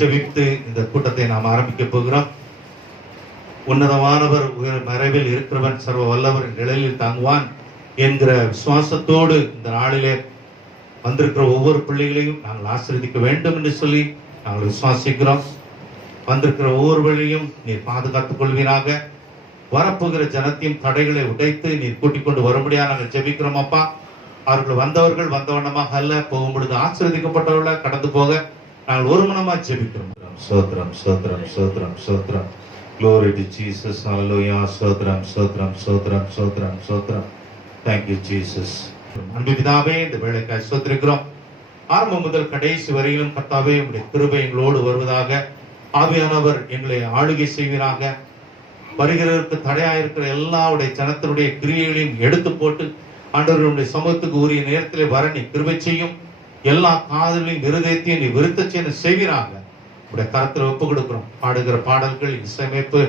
ஜெபித்து இந்த கூட்டத்தை நாம் ஆரம்பிக்க போகிறோம். உன்னதமானவர் மறைவில் இருக்கிறவன் சர்வ வல்லவர் நிழலில் தாங்குவான் என்கிற விசுவாசத்தோடு இந்த நாளிலே வந்திருக்கிற ஒவ்வொரு பிள்ளைகளையும் நாங்கள் ஆசீர்வதிக்க வேண்டும் என்று சொல்லி நாங்கள் விசுவாசிக்கிறோம். வந்திருக்கிற ஒவ்வொருவரையும் நீர் பாதுகாத்துக் கொள்வீராக. வரப்போகிற ஜனத்தையும் தடைகளை உடைத்து நீர் கூட்டிக் கொண்டு வரும்படியாக நாங்கள் ஜெபிக்கிறோம் அப்பா. அவர்கள் வந்தவர்கள் வந்தவண்ணமாக அல்ல, போகும் பொழுது ஆசீர்வதிக்கப்பட்டவர்கள கடந்து போக நாங்கள் ஒரு மனமா ஜெபிக்கிறோம். ஸ்தோத்திரம் ஸ்தோத்திரம் ஸ்தோத்திரம் ஸ்தோத்திரம். Glory to Jesus. Hallelujah. ஸ்தோத்திரம் ஸ்தோத்திரம் ஸ்தோத்திரம் ஸ்தோத்திரம் ஸ்தோத்திரம். Thank you Jesus. அன்பு பிதாவே, இந்த வேளைக்காய் ஸ்தோத்திரிக்கிறோம். ஆரம்பம் முதல் கடைசி வரையிலும் கர்த்தாவே உம்முடைய கிருபை எங்களோடு வருவதாக. ஆவியானவர் எங்களை ஆளுகை செய்வீராக. வருகிறதற்கு தடையாயிருக்கிற எல்லாவுடைய ஜனத்தினுடைய கிரியைகளையும் எடுத்து போட்டு ஆண்டவருடைய சமூகத்துக்கு உரிய நேரத்திலே வர நீ கிருபை செய்யும். எல்லா காதலையும் இருதயத்தையும் நீ விருத்த செய்வீராக. உடைய கரத்தில் ஒப்பு கொடுக்கிறோம். பாடுகிற பாடல்கள், இசையமைப்பு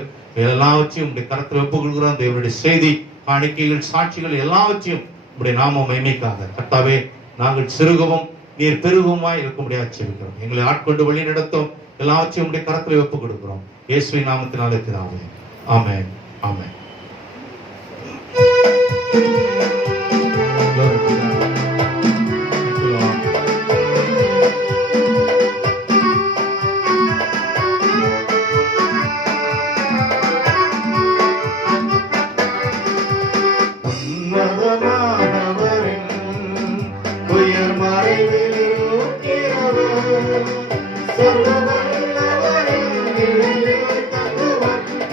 எல்லாவற்றையும் உடைய கரத்தில் ஒப்பு கொடுக்கிறோம். தேவனுடைய செய்தி, காணிக்கைகள், சாட்சிகள் எல்லாவற்றையும் உடைய நாம மகிமைக்காக கர்த்தாவே நாங்கள் சிறுகவும் நீர் பெருகுமாய் இருக்க முடியாது செபிக்கிறோம். எங்களை ஆட்கொண்டு வழி நடத்தும். எல்லாவற்றையும் உடைய கரத்தில் ஒப்பு கொடுக்கிறோம். இயேசுவின் நாமத்தினாலே பிதாவே. ஆமென் ஆமென்.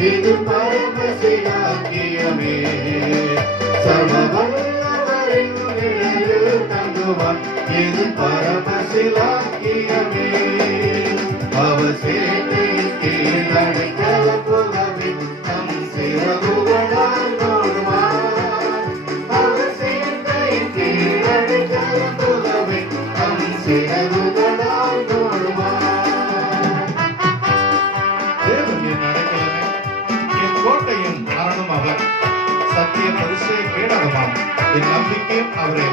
இது பரமசிலாக்கியமே, சர்வவல்லவரின் நிழலில் தங்குவான். இது பரமசிலாக்கியமே, அவர் சேனையின் கீழ் அடைக்கல புகவே நம் சிறகுகளால் மூடுவார். அவர் சேனையின் கீழ் அடைக்கல புகவே நம் சிறகுகளால் மூடுவார். கோட்டையும் காரணம் அவர், சத்திய பரிசு கேடகமாம் என் நம்பிக்கையும் அவரே.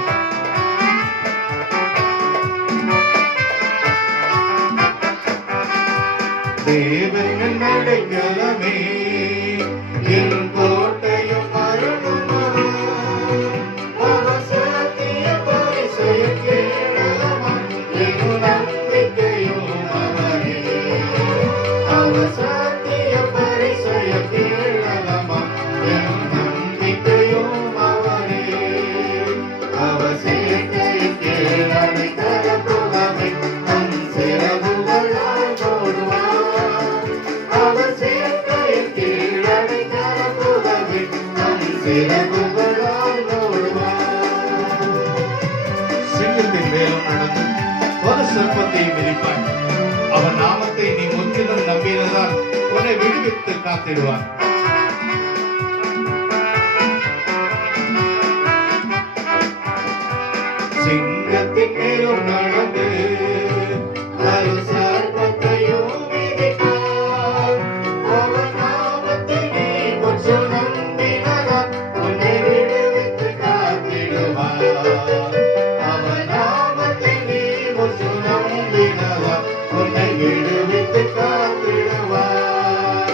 தேவன் அடைக்கலமே, என் கோட்டையும் மரணம் அவர், சத்திய பரிசு கேடகமாம் என் நம்பிக்கையும் அவரே. அவர் சத்திய பரிசு கேடகமாம் என் நம்பிக்கையும் அவரே. அவர் சேர்க்கையை கேளடை கரப்புகவே நம் சிறகுகளால் மூடுவார். அவர் சேர்க்கையை கேளடை கரப்புகவே நம் சிறகுகளால் மூடுவார். சிங்கத்தின் மேலும் நடந்து ஒரு சிற்பத்தை மிதிப்பார். அவன் நாமத்தை நீ முற்றிலும் நம்பினதால் உன்னை விடுவித்து காத்திடுவார். சிங்கத்தின் மேலும் நடந்து ஒரு சர்ப்பத்தையும் மிதிப்பார். அவன் நாமத்தை நீ முற்றிலும் நம்பினதால் உன்னை விடுவித்து காத்திடுவார். அவன் நாமத்தை நீ முற்றிலும் நம்பினதால் உன்னை விடுவித்து காத்திடுவார்.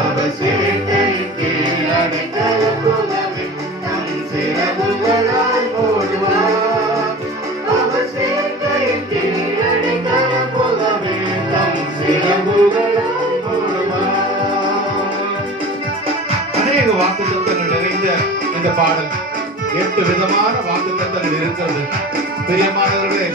அவர் சேட்டையின் கீழ் அடைக்கல புகவே நம் சிறகு புகழால் மூடுவார். அவர் சேர்க்கையின் கீழ் அடைக்கலம் புகவே தம் சிறகுகளால் மூடுவார். அநேக வாக்குத்தத்தங்கள் நிறைந்த இந்த பாடல் 8 விதமான வாக்குத்தத்தங்கள் இருக்கிறது. பிரியமானவர்களே,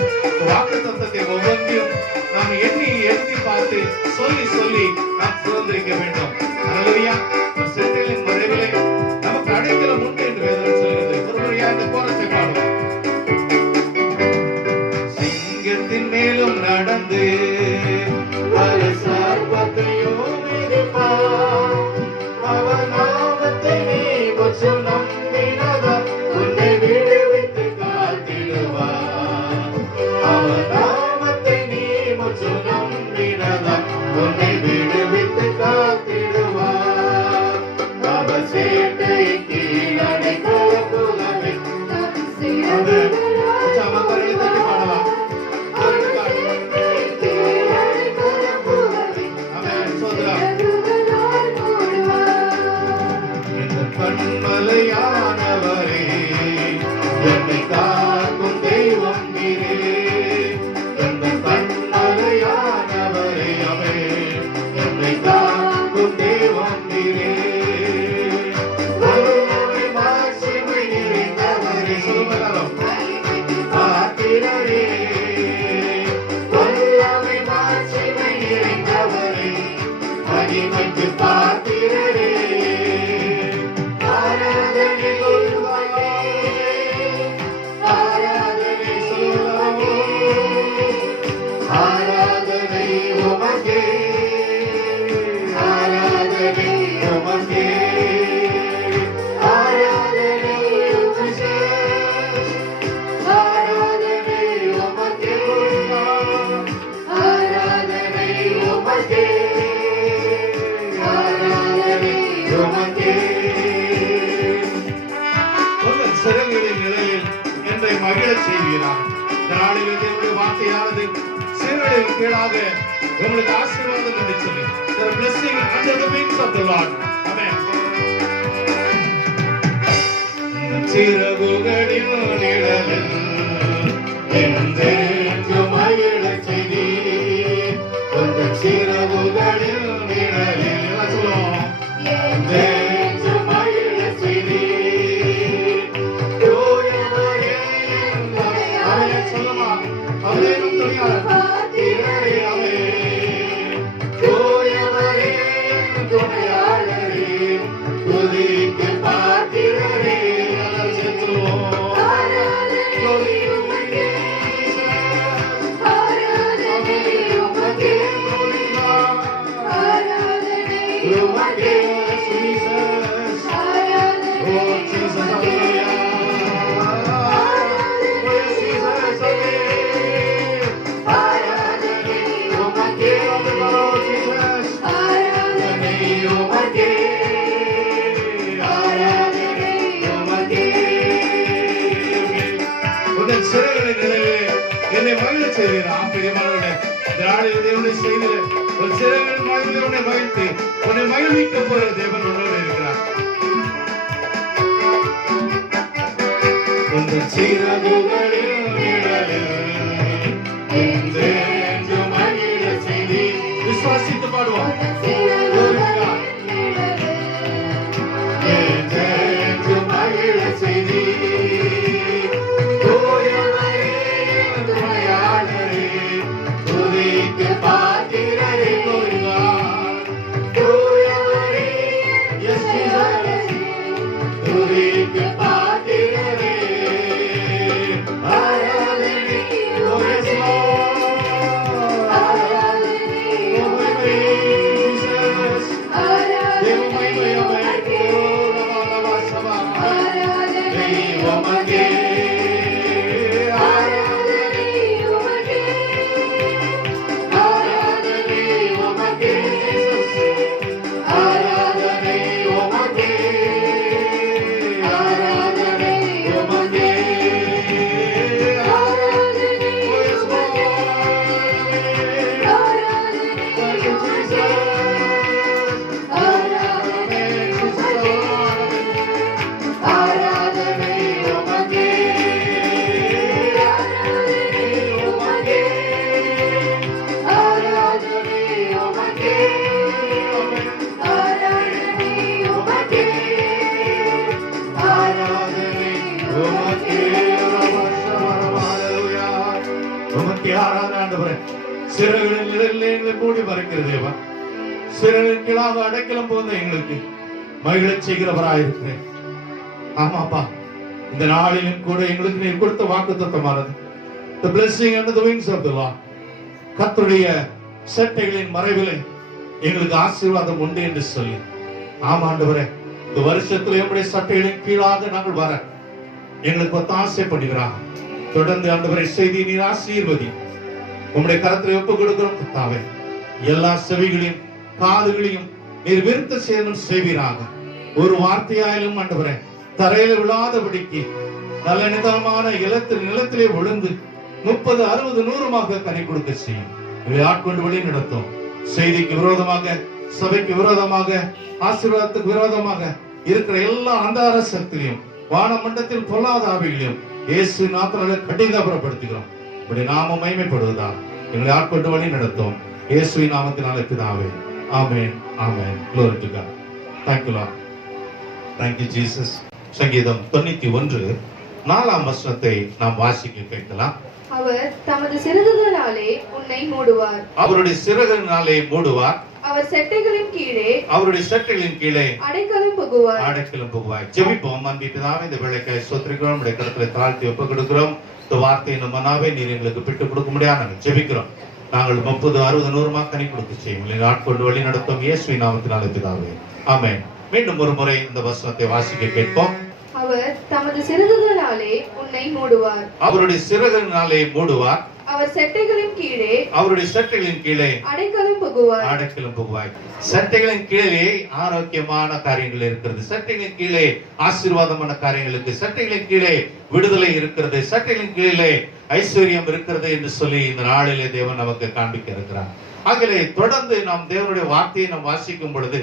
வாக்குத்தத்தத்தை ஒவ்வொன்றையும் நாம் எண்ணி எழுதி பார்த்து சொல்லி சொல்லி நாம் சுதந்திரிக்க வேண்டும். அல்லேலூயா. செட்டைகளின் மறைவிலே நமக்கு அடைக்கலம் உண்டு என்று வேதம் சொல்கிறது. ஒரு முறையா இந்த கோரத்தை பாடுவோம். சிங்கத்தின் மேலும் நடந்து வலு சர்ப்பத்தையும் மிதிப்பார். அவர் நாமத்தை நீ முற்று நம்பினதால் உன்னை விடுவித்து காத்திடுவார். அவர் நாமத்தை நீ முற்று நம்பினதால் உன்னை விடுவித்து காத்திடுவார். அவர் சேட்டையின் கீழ் அடைக்கலம் புகவே தம் சிறகுகளால் சமக்கரையை தட்டி பாடலாம். கண்மலையானவரே, என்னை காக்கும் தெய்வம் நீரே. எந்த கண்மலையானவரே, அவே என்னை காக்கும் தெய்வம் நீரே. வல்லமை மாட்சிமை நிறைந்தவரே, பாத்திரரே. வல்லமை மாட்சிமை நிறைந்தவரே, மகிமைக்கு பாத்திரரே. ஆராதனை உமக்கே, ஆராதனை சொல்லுவோமே. ஆராதனை உமக்கே, ஆராதனை உமக்கே. ஆராதனை உமக்கே, ஆராதனை உமக்கே. ஆராதனை உமக்கே, ஆராதனை உமக்கே. உங்கள் சிறகுகளின் நிழலில் என்னை மகிழச் செய்கிறார். இந்த நாளில் என்னுடைய வார்த்தையானது சிறகுகளின் கீழாக உங்களுக்கு ஆசீர்வாதம் என்று சொல்லி the blessing under the wings of the Lord. Amen. சிறகுகளின் நிழலில் என்றென்றும் மகிழச் செய்தீர். உங்கள் சிறகுகளின் நிழலில் எல்லாம் சொல்லுவோம். என்றென்றும் மகிழச் செய்தீர். தூயவரே, அவரை சொல்லுமா, அவரே நம் துணையாளர். பாத்திரரே அவே. தூயவரே, துணையாளரே, துதிக்கு பாத்திரரே. எல்லாரும் சேர்ந்து சொல்லுவோம். Glory to you. ஆராதனை உமக்கே, உமக்கே, Jesus. Oh, Jesus, hallelujah. Oh, Jesus, hallelujah. ஆராதனை உமக்கே, oh, Jesus. ஆராதனை உமக்கே, ஆராதனை உமக்கே. உங்கள் சிறகுகளின் நிழலிலே என்னை மகிழச் செய்கிறார். பிரியமானவர்களே, இந்த நாளில் தேவனுடைய செய்தியிலே உன் சிறகுகளின் மகிழ்ந்து உன்னை மகிழ்த்தி உன்னை மகிழ்விக்க போகிற தேவன் உன்னோடு இருக்கிறார். உங்கள் சிறகுகளின் நிழலில் என்றென்றும் மகிழச் செய்தீர். விசுவாசித்து பாடுவோம். என்றென்றும் மகிழச் செய்தீர். தூயவரே, துணையாளரே, துதிக்கு பாத்திரரே. தூயவரே, yes, Jesus. துதிக்கு பாத்திரரே. ஆராதனை, oh, yes, Lord. ஆராதனை, oh, my Jesus. தேவமகிமை உமக்கே, தெய்வமகே. ஆராதனை உமக்கே, ஆராதனை உமக்கே, ஆராதனை உமக்கே, ஆராதனை உமக்கே, ஆராதனை உமக்கே, ஆராதனை உமக்கே. ஆராதனை உமக்கே, சிறகுகளின் நிழலிலே எங்களை மூடி மறைக்கிற தேவா, சிறகுகளின் கீழாக அடைக்கலம் போந்த எங்களுக்கு மகிழச் செய்கிறவராயிருக்கிறேன். ஆமாப்பா, இந்த நாளிலும் கூட எங்களுக்கு நீர் கொடுத்த வாக்குத்தத்தமானது the blessing under the wings of the Lord. கர்த்தருடைய சட்டைகளின் மறைவிலே எங்களுக்கு ஆசீர்வாதம் உண்டு என்று சொல்லி, ஆமா ஆண்டவரே, இந்த வருஷத்துல நம்முடைய சட்டைகளின் கீழாக நாங்கள் வர எங்களுக்கு ஒத்தாசைப்படுகிறார். தொடர்ந்து ஆண்டவரை செய்தி நீர் ஆசீர்வதி. உம்முடைய கரத்தில் ஒப்புக் கொடுக்கிறோம் கர்த்தாவே. எல்லா செவிகளையும் காதுகளையும் நீர் விருத்த சேதனம் செய்வீராக. ஒரு வார்த்தையாயிலும் ஆண்டவரே தரையில விழாதபடிக்கு நல்ல நிதானமான நிலத்திலே விழுந்து 30, 60, 100 கனி கொடுக்க செய்யும். இதை ஆட்கொண்டு வழி நடத்தும். செய்திக்கு விரோதமாக, சபைக்கு விரோதமாக, ஆசீர்வாதத்துக்கு விரோதமாக இருக்கிற எல்லா அந்தார சக்தியிலும் வான மண்டலத்தில் பொல்லாத ஆவிகளையும் இயேசு நாமத்தினாலே கடினப்படுத்துகிறோம். இப்படி நாம மகிமைப்படுவதா எங்களை ஆட்கொண்டு வழி நடத்தும். இயேசுவின் நாமத்தினாலே பிதாவே, ஆமென், ஆமென். Glory to God. Thank you Lord. Thank you Jesus. சங்கீதம் 91 4ஆம் வசனத்தை நாம் வாசிக்க கேட்கலாம். அவர் தமது சிறகுகளாலே உன்னை மூடுவார். அவருடைய சிறகுகளினாலே மூடுவார். அவர் செட்டைகளின் கீழே, அவருடைய செட்டைகளின் கீழே அடைக்கலம் புகுவார். அடைக்கலம் புகுவாய். ஜெபிப்போம். அன்பின் பிதாவே, இந்த வேளைக்காய் ஸ்தோத்திரிக்கிறோம். உம்முடைய கரத்திலே தாழ்த்தி ஒப்புக் கொடுக்கிறோம். இந்த வார்த்தையை நம்ம மனாவே நீர் எங்களுக்கு பிட்டு கொடுக்க முடியாது நாங்கள் ஜெபிக்கிறோம். நாங்கள் 30, 60, 100 கனி கொடுக்க செய்யும். ஆட்கொண்டு வழி நடத்தும். இயேசுவின் நாமத்தினாலே பிதாவே, ஆமென். மீண்டும் ஒரு முறை இந்த வசனத்தை வாசிக்க கேட்போம். அவர் தமது சிறகுகளாலே உன்னை மூடுவார். அவருடைய சிறகுகளினாலே மூடுவார். அவர் செட்டைகளின் கீழே, அவருடைய சட்டைகளின் கீழே அடைக்கலம் புகுவார். அடைக்கலம் புகுவாய். சட்டைகளின் கீழே ஆரோக்கியமான காரியங்கள் இருக்கிறது. சட்டைகளின் கீழே ஆசீர்வாதமான காரியங்களுக்கு, சட்டைகளின் கீழே விடுதலை இருக்கிறது, சட்டைகளின் கீழே ஐஸ்வர்யம் இருக்கிறது என்று சொல்லி இந்த நாளிலே தேவன் நமக்கு காண்பிக்க இருக்கிறார். ஆகவே தொடர்ந்து நாம் தேவனுடைய வார்த்தையை நாம் வாசிக்கும் பொழுது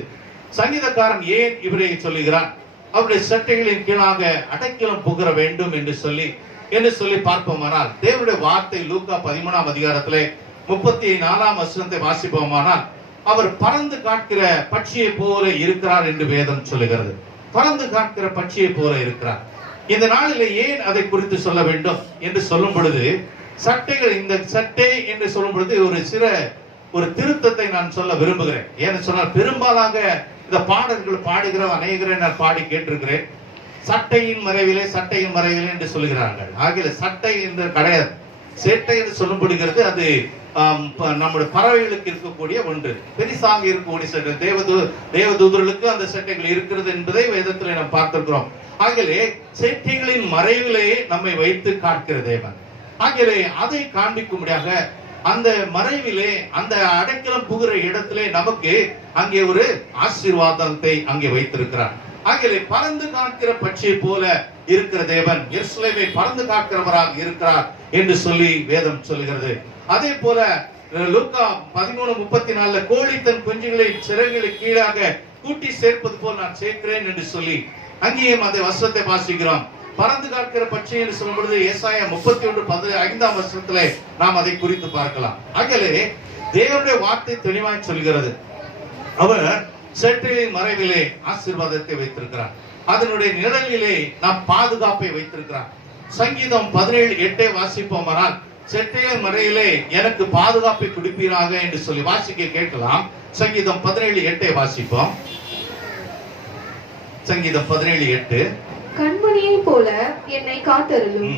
சங்கீதக்காரன் ஏன் இவரை சொல்லுகிறான்? அவருடைய சட்டைகளின் கீழாக அடைக்கலம் புகர வேண்டும் என்று சொல்லி பார்ப்போமானால், தேவனுடைய வார்த்தை லூக்கா 13ஆம் அதிகாரத்திலே 34ஆம் வசனத்தை வாசிப்போமானால், அவர் பறந்து காட்கிற பட்சியை போல இருக்கிறார் என்று வேதம் சொல்லுகிறது. பறந்து காட்கிற பட்சியை போல இருக்கிறார். இந்த நாளிலே ஏன் அதை குறித்து சொல்ல வேண்டும் என்று சொல்லும் பொழுது, சட்டைகள், இந்த சட்டை என்று சொல்லும் பொழுது ஒரு திருத்தத்தை நான் சொல்ல விரும்புகிறேன். ஏன்னு சொன்னால், பெரும்பாலாக இந்த பாடல்கள் பாடுகிற அநேகரை நான் பாடி கேட்டிருக்கிறேன். சட்டையின் மறைவிலே என்று சொல்லுகிறார்கள். ஆகிய சட்டை என்று கிடையாது, சேட்டை என்று சொல்லப்படுகிறது. அது நம்முடைய பறவைகளுக்கு இருக்கக்கூடிய ஒன்று, பெரிசாக இருக்கக்கூடிய சட்டை. தேவதூதர்களுக்கு அந்த சட்டைகள் இருக்கிறது என்பதை வேதத்திலே நாம் பார்த்திருக்கிறோம். ஆகிய சேட்டைகளின் மறைவிலே நம்மை வைத்து காட்கிற தேவன். ஆகிய அதை காண்பிக்கும்படியாக அந்த மறைவிலே, அந்த அடைக்கலம் புகிற இடத்திலே நமக்கு அங்கே ஒரு ஆசீர்வாதத்தை அங்கே வைத்திருக்கிறார். ஆகிய பறந்து காக்கிற பட்சியை போல இருக்கிற தேவன் எருசலேமை பறந்து காக்கிறவராக இருக்கிறார் என்று சொல்லி வேதம் சொல்கிறது. அதே போல லூக்கா 13:34 கோழி தன் குஞ்சுகளை சிறகுகளை கீழாக கூட்டி சேர்ப்பது போல் நான் சேர்க்கிறேன் என்று சொல்லி அங்கேயும் அந்த வசனத்தை வாசிக்கிறோம். பறந்து காக்கிற பட்சி என்று சொல்லும் பொழுது ஏசாயா 31:5ஆம் வசனத்திலே நாம் அதை குறித்து பார்க்கலாம். ஆகவே தேவனுடைய வார்த்தை தெளிவாய் சொல்கிறது. அவர் செட்டையின் மறைவிலே ஆசீர்வாதத்தை வைத்திருக்கிறார். அதனுடைய நிழலிலே நாம் பாதுகாப்பை வைத்திருக்கிறார். சங்கீதம் 17:8 வாசிப்போமானால், செட்டையின் மறைவிலே எனக்கு பாதுகாப்பை கொடுப்பீராக என்று சொல்லி வாசிக்க கேட்கலாம். சங்கீதம் 17:8 வாசிப்போம். சங்கீதம் 17:8. கண்மணியை போல என்னை காத்தருளும்.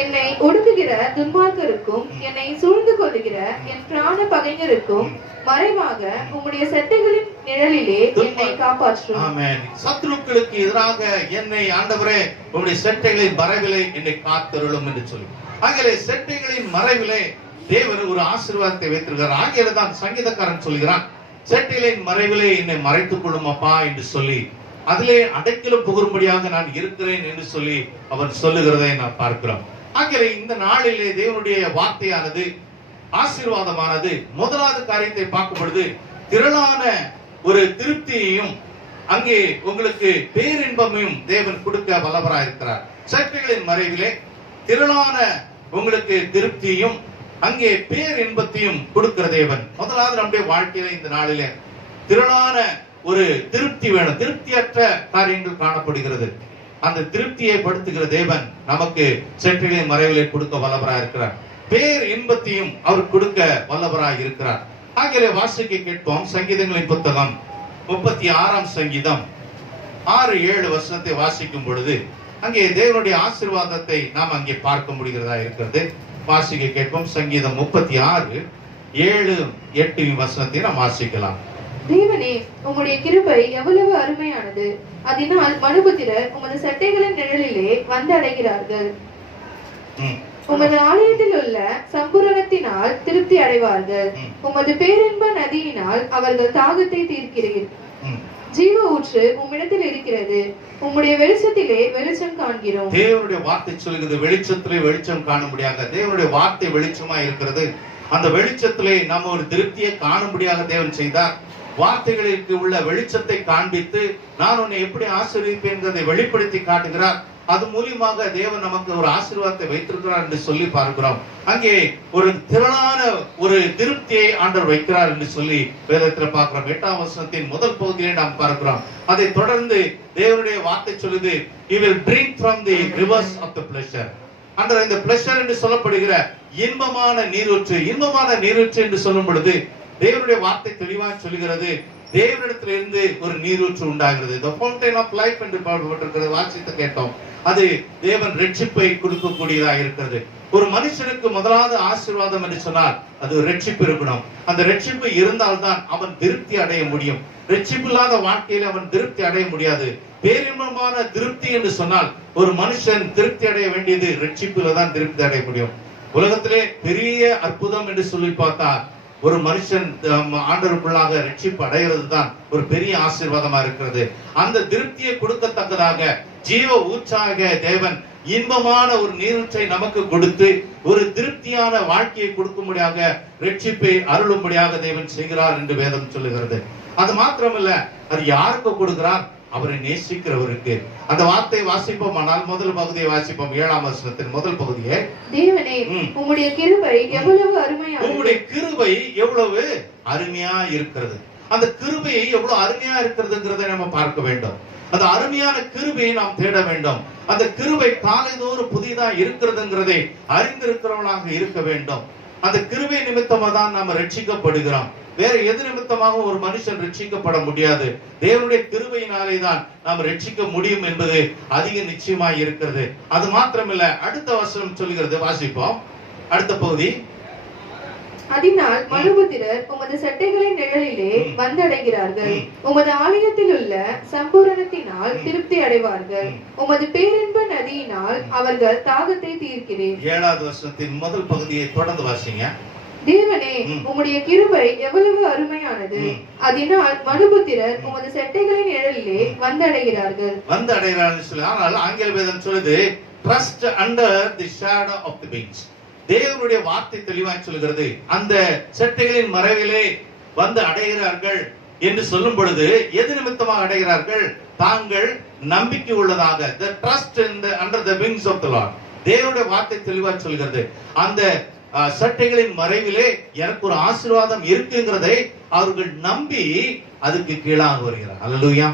என்னை ஒடுக்குகிற துன்மார்க்கருக்கும் என்னை சூழ்ந்து கொள்ளுகிற என் பிராண பகைஞருக்கும் மறைவாக உம்முடைய செட்டைகளின் நிழலிலே என்னை காப்பாற்றும். ஆமென். சத்துருக்களுக்கு எதிராக என்னை ஆண்டவரே உம்முடைய செட்டைகளின் மறைவிலே என்னை காத்தருளும் என்று சொல்லி, ஆகிய செட்டைகளின் மறைவிலே தேவன் ஒரு ஆசீர்வாதத்தை வைத்திருக்கிறார். ஆகிய தான் சங்கீதக்காரன் சொல்கிறான், செட்டைகளின் மறைவிலே என்னை மறைத்துக் கொள்ளும் அப்பா என்று சொல்லி, அதிலே அடைக்கலம் புகும்படியாக நான் இருக்கிறேன் என்று சொல்லி அவன் சொல்லுகிறதை நான் பார்க்கிறோம். ஆகிய இந்த நாளிலே தேவனுடைய வார்த்தையானது ஆசீர்வாதமானது. முதலாவது காரியத்தை பார்க்கும் பொழுது திரளான ஒரு திருப்தியையும் அங்கே உங்களுக்கு பேரின்பமையும் தேவன் கொடுக்க வல்லவராய் இருக்கிறார். சட்டைகளின் மறைவிலே திரளான உங்களுக்கு திருப்தியும் அங்கே பேரின்பத்தையும் கொடுக்கிற தேவன். முதலாவது நம்முடைய வாழ்க்கையில இந்த நாளிலே திரளான ஒரு திருப்தி வேணும். திருப்தியற்ற காரியங்கள் காணப்படுகிறது. அந்த திருப்தியை படுத்துகிற தேவன் நமக்கு செட்டைகளின் மறைவிலே கொடுக்க வல்லவராய் இருக்கிறார். பேர் இன்பத்தையும் அவர் கொடுக்க வல்லவராய் இருக்கிறார். ஆகிய வாசிக்க கேட்போம். சங்கீதங்களின் புத்தகம் 36ஆம் சங்கீதம் 6-7 வசனத்தை வாசிக்கும் பொழுது அங்கே தேவனுடைய ஆசீர்வாதத்தை நாம் அங்கே பார்க்க முடிகிறதா இருக்கிறது. வாசிக்க கேட்போம். சங்கீதம் 36:7-8 வசனத்தை நாம் வாசிக்கலாம். தேவனே, உம்முடைய கிருபை எவ்வளவு அருமையானது. அதனால் மனுபுத்திரர் உமது சட்டைகளின் நிழலிலே வந்தடைகிறார்கள். உமது ஆலயத்தில் உள்ள சம்பூரணத்தினால் திருப்தி அடைவார்கள். உமது பேரின்ப நதியினால் அவர்கள் தாகத்தை தீர்க்கிறீர். ஜீவ ஊற்று உம்மிடத்தில் இருக்கிறது. உம்முடைய வெளிச்சத்திலே வெளிச்சம் காண்கிறோம். தேவனுடைய வார்த்தை சொல்கிறது, வெளிச்சத்திலே வெளிச்சம் காணும்படியாக தேவனுடைய வார்த்தை வெளிச்சமா இருக்கிறது. அந்த வெளிச்சத்திலே நாம் ஒரு திருப்தியை காணும்படியாக தேவன் செய்தார். வார்த்தைகளுக்கு உள்ள வெளிச்சத்தை காண்பித்து நான் உன்னை எப்படி ஆசீர்வதிப்பேன் என்பதை வெளிப்படுத்தி காட்டுகிறார். அது மூலியமாக தேவன் நமக்கு ஒரு ஆசீர்வாதத்தை வைத்திருக்கிறார் என்று சொல்லி பார்க்கிறோம். அங்கே ஒரு திரளான ஒரு திருப்தியை ஆண்டவர் வைக்கிறார் என்று சொல்லி வேதத்தில் பார்க்கிறோம். 8ஆம் வசனத்தின் முதல் பகுதியிலே நாம் பார்க்கிறோம். அதை தொடர்ந்து தேவனுடைய வார்த்தை சொல்லுது, he will drink from the rivers of the pleasure. அந்த இந்த pleasure என்று சொல்லப்படுகிற இன்பமான நீரூற்று, இன்பமான நீரூற்று என்று சொல்லும் பொழுது தேவனுடைய வார்த்தை தெளிவாக சொல்லுகிறது, தேவனிடத்திலிருந்து ஒரு நீரூற்று உண்டாகிறது. the fountain of life என்று பாடப்பட்டிருக்கிறது. வாசித்து கேட்டோம். அது தேவன் ரட்சிப்பை கொடுக்கக்கூடியதாக இருக்கிறது. ஒரு மனுஷனுக்கு முதலாவது ஆசீர்வாதம் என்று சொன்னால் அது ரட்சிப்பு இருக்கணும். அந்த ரட்சிப்பு இருந்தால்தான் அவன் திருப்தி அடைய முடியும். ரட்சிப்பு இல்லாத வாழ்க்கையில் அவன் திருப்தி அடைய முடியாது. பேரின்பமான திருப்தி என்று சொன்னால் ஒரு மனுஷன் திருப்தி அடைய வேண்டியது ரட்சிப்புல தான் திருப்தி அடைய முடியும். உலகத்திலே பெரிய அற்புதம் என்று சொல்லி பார்த்தா ஒரு மனுஷன் ஆண்டவருக்குள்ளாக ரட்சிப்பு அடைகிறது தான் ஒரு பெரிய ஆசீர்வாதமா இருக்கிறது. அந்த திருப்தியை கொடுக்கத்தக்கதாக ஜீவ ஊற்றாக தேவன் இன்பமான ஒரு நீரூற்றை நமக்கு கொடுத்து ஒரு திருப்தியான வாழ்க்கையை கொடுக்கும்படியாக ரட்சிப்பை அருளும்படியாக தேவன் செய்கிறார் என்று வேதம் சொல்லுகிறது. அது மாத்திரமல்ல, அது யாருக்கு கொடுக்கிறார்? அவரை நேசிக்கிறவருக்கு. அந்த வார்த்தை வாசிப்போம். ஆனால் முதல் பகுதியை வாசிப்போம். 7ஆம் வசனத்தின் முதல் பகுதியை, தேவனே உம்முடைய கிருபை எவ்வளவு அருமையா, உம்முடைய கிருபை எவ்வளவு அருமையா இருக்கிறது. அந்த கிருபை எவ்வளவு அருமையா இருக்கிறதுங்கிறதை நம்ம பார்க்க வேண்டும். அந்த அருமையான கிருபையை நாம் தேட வேண்டும். அந்த கிருபை காலைதோறும் புதிதா இருக்கிறதுங்கிறதை அறிந்திருக்கிறவனாக இருக்க வேண்டும். அந்த கிருபை நிமித்தமா தான் நாம ரட்சிக்கப்படுகிறோம். வேற எது நிமித்தமாக ஒரு மனுஷன் ரட்சிக்கப்பட முடியாது. தேவனுடைய கிருபையினாலே தான் நாம் ரட்சிக்க முடியும் என்பது அதிக நிச்சயமாய் இருக்கிறது. அது மாத்திரமில்ல, அடுத்த வசனம் சொல்கிறது, வாசிப்போம். அடுத்த பகுதி, அதனால் மனுபுத்திரர் உமது சட்டைகளின் நிழலிலே வந்தடைகிறார்கள். உமது ஆலயத்தில் உள்ள சம்பூரணத்தினால் திருப்தி அடைவார்கள். உமது பேரின்ப நதியினால் அவர்கள் தாகத்தை தீர்க்கிறீர். 7வது வசனத்தின் முதல் பகுதியை தொடர்ந்து வாசிங்க. தேவனே உம்முடைய கிருபை எவ்வளவு அருமையானது. அதனால் மனுபுத்திரர் உமது சட்டைகளின் நிழலிலே வந்தடைகிறார்கள். வந்தடைகிறார்கள் சொல்லி, ஆனால் ஆங்கில வேதம் சொல்லுது trust under the shadow of the wings. தேவனுடைய வார்த்தை தெளிவாய் சொல்கிறது, அந்த சட்டைகளின் மறைவிலே வந்து அடைகிறார்கள் என்று சொல்லும் பொழுது எது நிமித்தமாக அடைகிறார்கள்? தாங்கள் நம்பிக்கை உள்ளதாக, the trust in the under the wings of the Lord. தேவனுடைய வார்த்தை தெளிவாய் சொல்கிறது, அந்த சட்டைகளின் மறைவிலே எனக்கு ஒரு ஆசீர்வாதம் இருக்குங்கிறதை அவர்கள் நம்பி அதுக்கு கீழாக வருகிறார். அல்லேலூயா.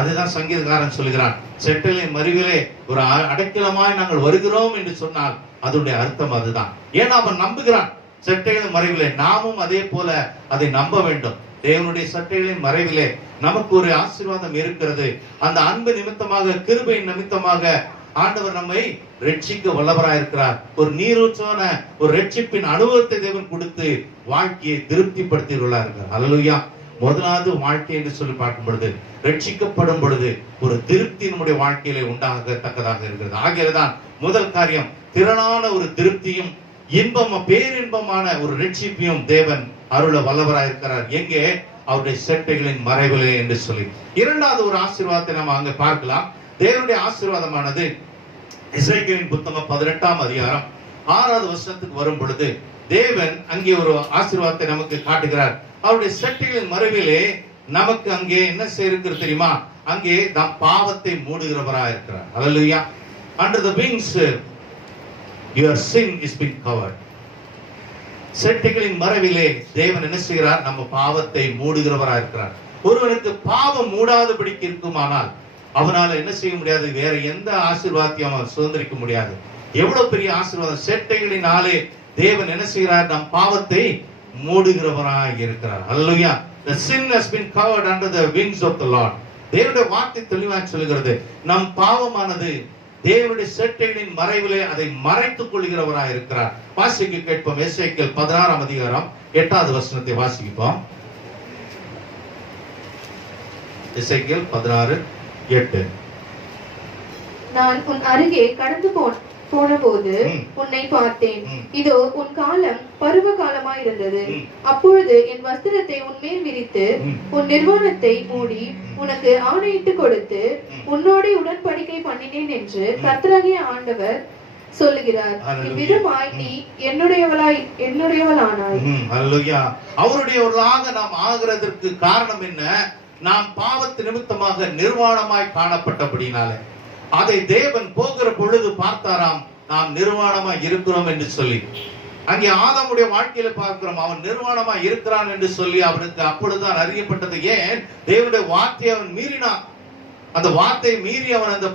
அதுதான் சங்கீதக்காரன் சொல்கிறான், சட்டைகளின் மறைவிலே ஒரு அடைக்கலமாய் நாங்கள் வருகிறோம் என்று சொன்னால் அதனுடைய அர்த்தம் அதுதான். ஏன்னா அவன் நம்புகிறான் சட்டைகளின் மறைவிலே. நாமும் அதே போல அதை நம்ப வேண்டும். தேவனுடைய சட்டைகளின் மறைவிலே நமக்கு ஒரு ஆசீர்வாதம் இருக்கிறது. அந்த அன்பு நிமித்தமாக, கிருபை நிமித்தமாக ஆண்டவர் நம்மை ரட்சிக்க வல்லவராயிருக்கிறார். ஒரு நீரூற்றான ஒரு ரட்சிப்பின் அனுபவத்தை தேவன் கொடுத்து வாழ்க்கையை திருப்திப்படுத்தியுள்ளார். அல்லேலூயா. முதலாவது வாழ்க்கை என்று சொல்லி பார்க்கும் பொழுது, ரட்சிக்கப்படும் பொழுது ஒரு திருப்தி நம்முடைய வாழ்க்கையிலே உண்டாகத்தக்கதாக இருக்கிறது. ஆகியதான் முதல் காரியம், திரளான ஒரு திருப்தியும் பேரின்பமான ஒரு ரட்சிப்பையும் தேவன் அருள வல்லவராயிருக்கிறார். எங்கே? அவருடைய சட்டைகளின் மறைவிலே என்று சொல்லி. இரண்டாவது ஒரு ஆசீர்வாதத்தை நம்ம அங்க பார்க்கலாம். தேவனுடைய ஆசீர்வாதமானது எசேக்கியேலின் புத்தகம் 18ஆம் அதிகாரம் 6வது வசனத்துக்கு வரும் பொழுது தேவன் அங்கே ஒரு ஆசீர்வாதத்தை நமக்கு காட்டுகிறார். அவருடைய சட்டைகளின் மறைவிலே நமக்கு அங்கே என்ன செய்கிறது தெரியுமா? அங்கே நம் பாவத்தை மூடுகிறவராக இருக்கிறார். அல்லேலூயா. Under the wings your sin is been covered. சட்டைகளின் மறைவிலே தேவன் என்ன செய்கிறார்? நம்ம பாவத்தை மூடுகிறவராக இருக்கிறார். ஒருவனுக்கு பாவம் மூடாதபடிக்கு இருக்குமானால் அவனால என்ன செய்ய முடியாது? வேற எந்த ஆசீர்வாதத்தையும் அவன் சுதந்திரிக்க முடியாது. எவ்வளவு பெரிய ஆசீர்வாதம்! சட்டைகளினாலே தேவன் என்ன செய்கிறார்? நம் பாவத்தை மூடுகிறவராய் இருக்கிறார். அல்லேலூயா. The sin has been covered under the wings of the Lord. தேவனுடைய வார்த்தை தெளிவாக சொல்கிறது, நம் பாவமானது தேவனுடைய செட்டைகளின் மறைவிலே அதை மறைத்துக் கொள்கிறவராய் இருக்கிறார். வாசிக்க கேட்போம். எசேக்கியேல் 16ஆம் அதிகாரம் 8வது வசனத்தை வாசிப்போம். எசேக்கியேல் 16:8. நான் உன் அருகே கடந்து போனபோது உன்னை பார்த்தேன். இதோ உன் காலம் பருவ காலமாயிருந்தது. அப்பொழுது என் வஸ்திரத்தை உன்மேல் விரித்து உன் நிர்வாணத்தை மூடி உனக்கு ஆணையிட்டு கொடுத்து உன்னோடு உடன்படிக்கை பண்ணினேன் என்று கர்த்தராகிய ஆண்டவர் சொல்லுகிறார். இவ்விதமாய் நீ என்னுடையவளானாய். அல்லேலூயா. அவருடையவர்களாக நாம் ஆகிறதற்கு காரணம் என்ன? நாம் பாவத்து நிமித்தமாக நிர்வாணமாய் காணப்பட்டபடினாலே அதை தேவன் போகிற பொழுது பார்த்தாராம், நாம் நிர்வாணமாய் இருக்கிறோம் என்று சொல்லி. அங்கே ஆதாமுடைய வாழ்க்கையில பார்க்கிறோம், அவன் நிர்வாணமாய் இருக்கிறான் என்று சொல்லி அவனுக்கு அப்பொழுதுதான் அறியப்பட்டது. ஏன்? தேவனுடைய வார்த்தையை அவன் மீறினான். அந்த வார்த்தையை மீறி அவன் அந்த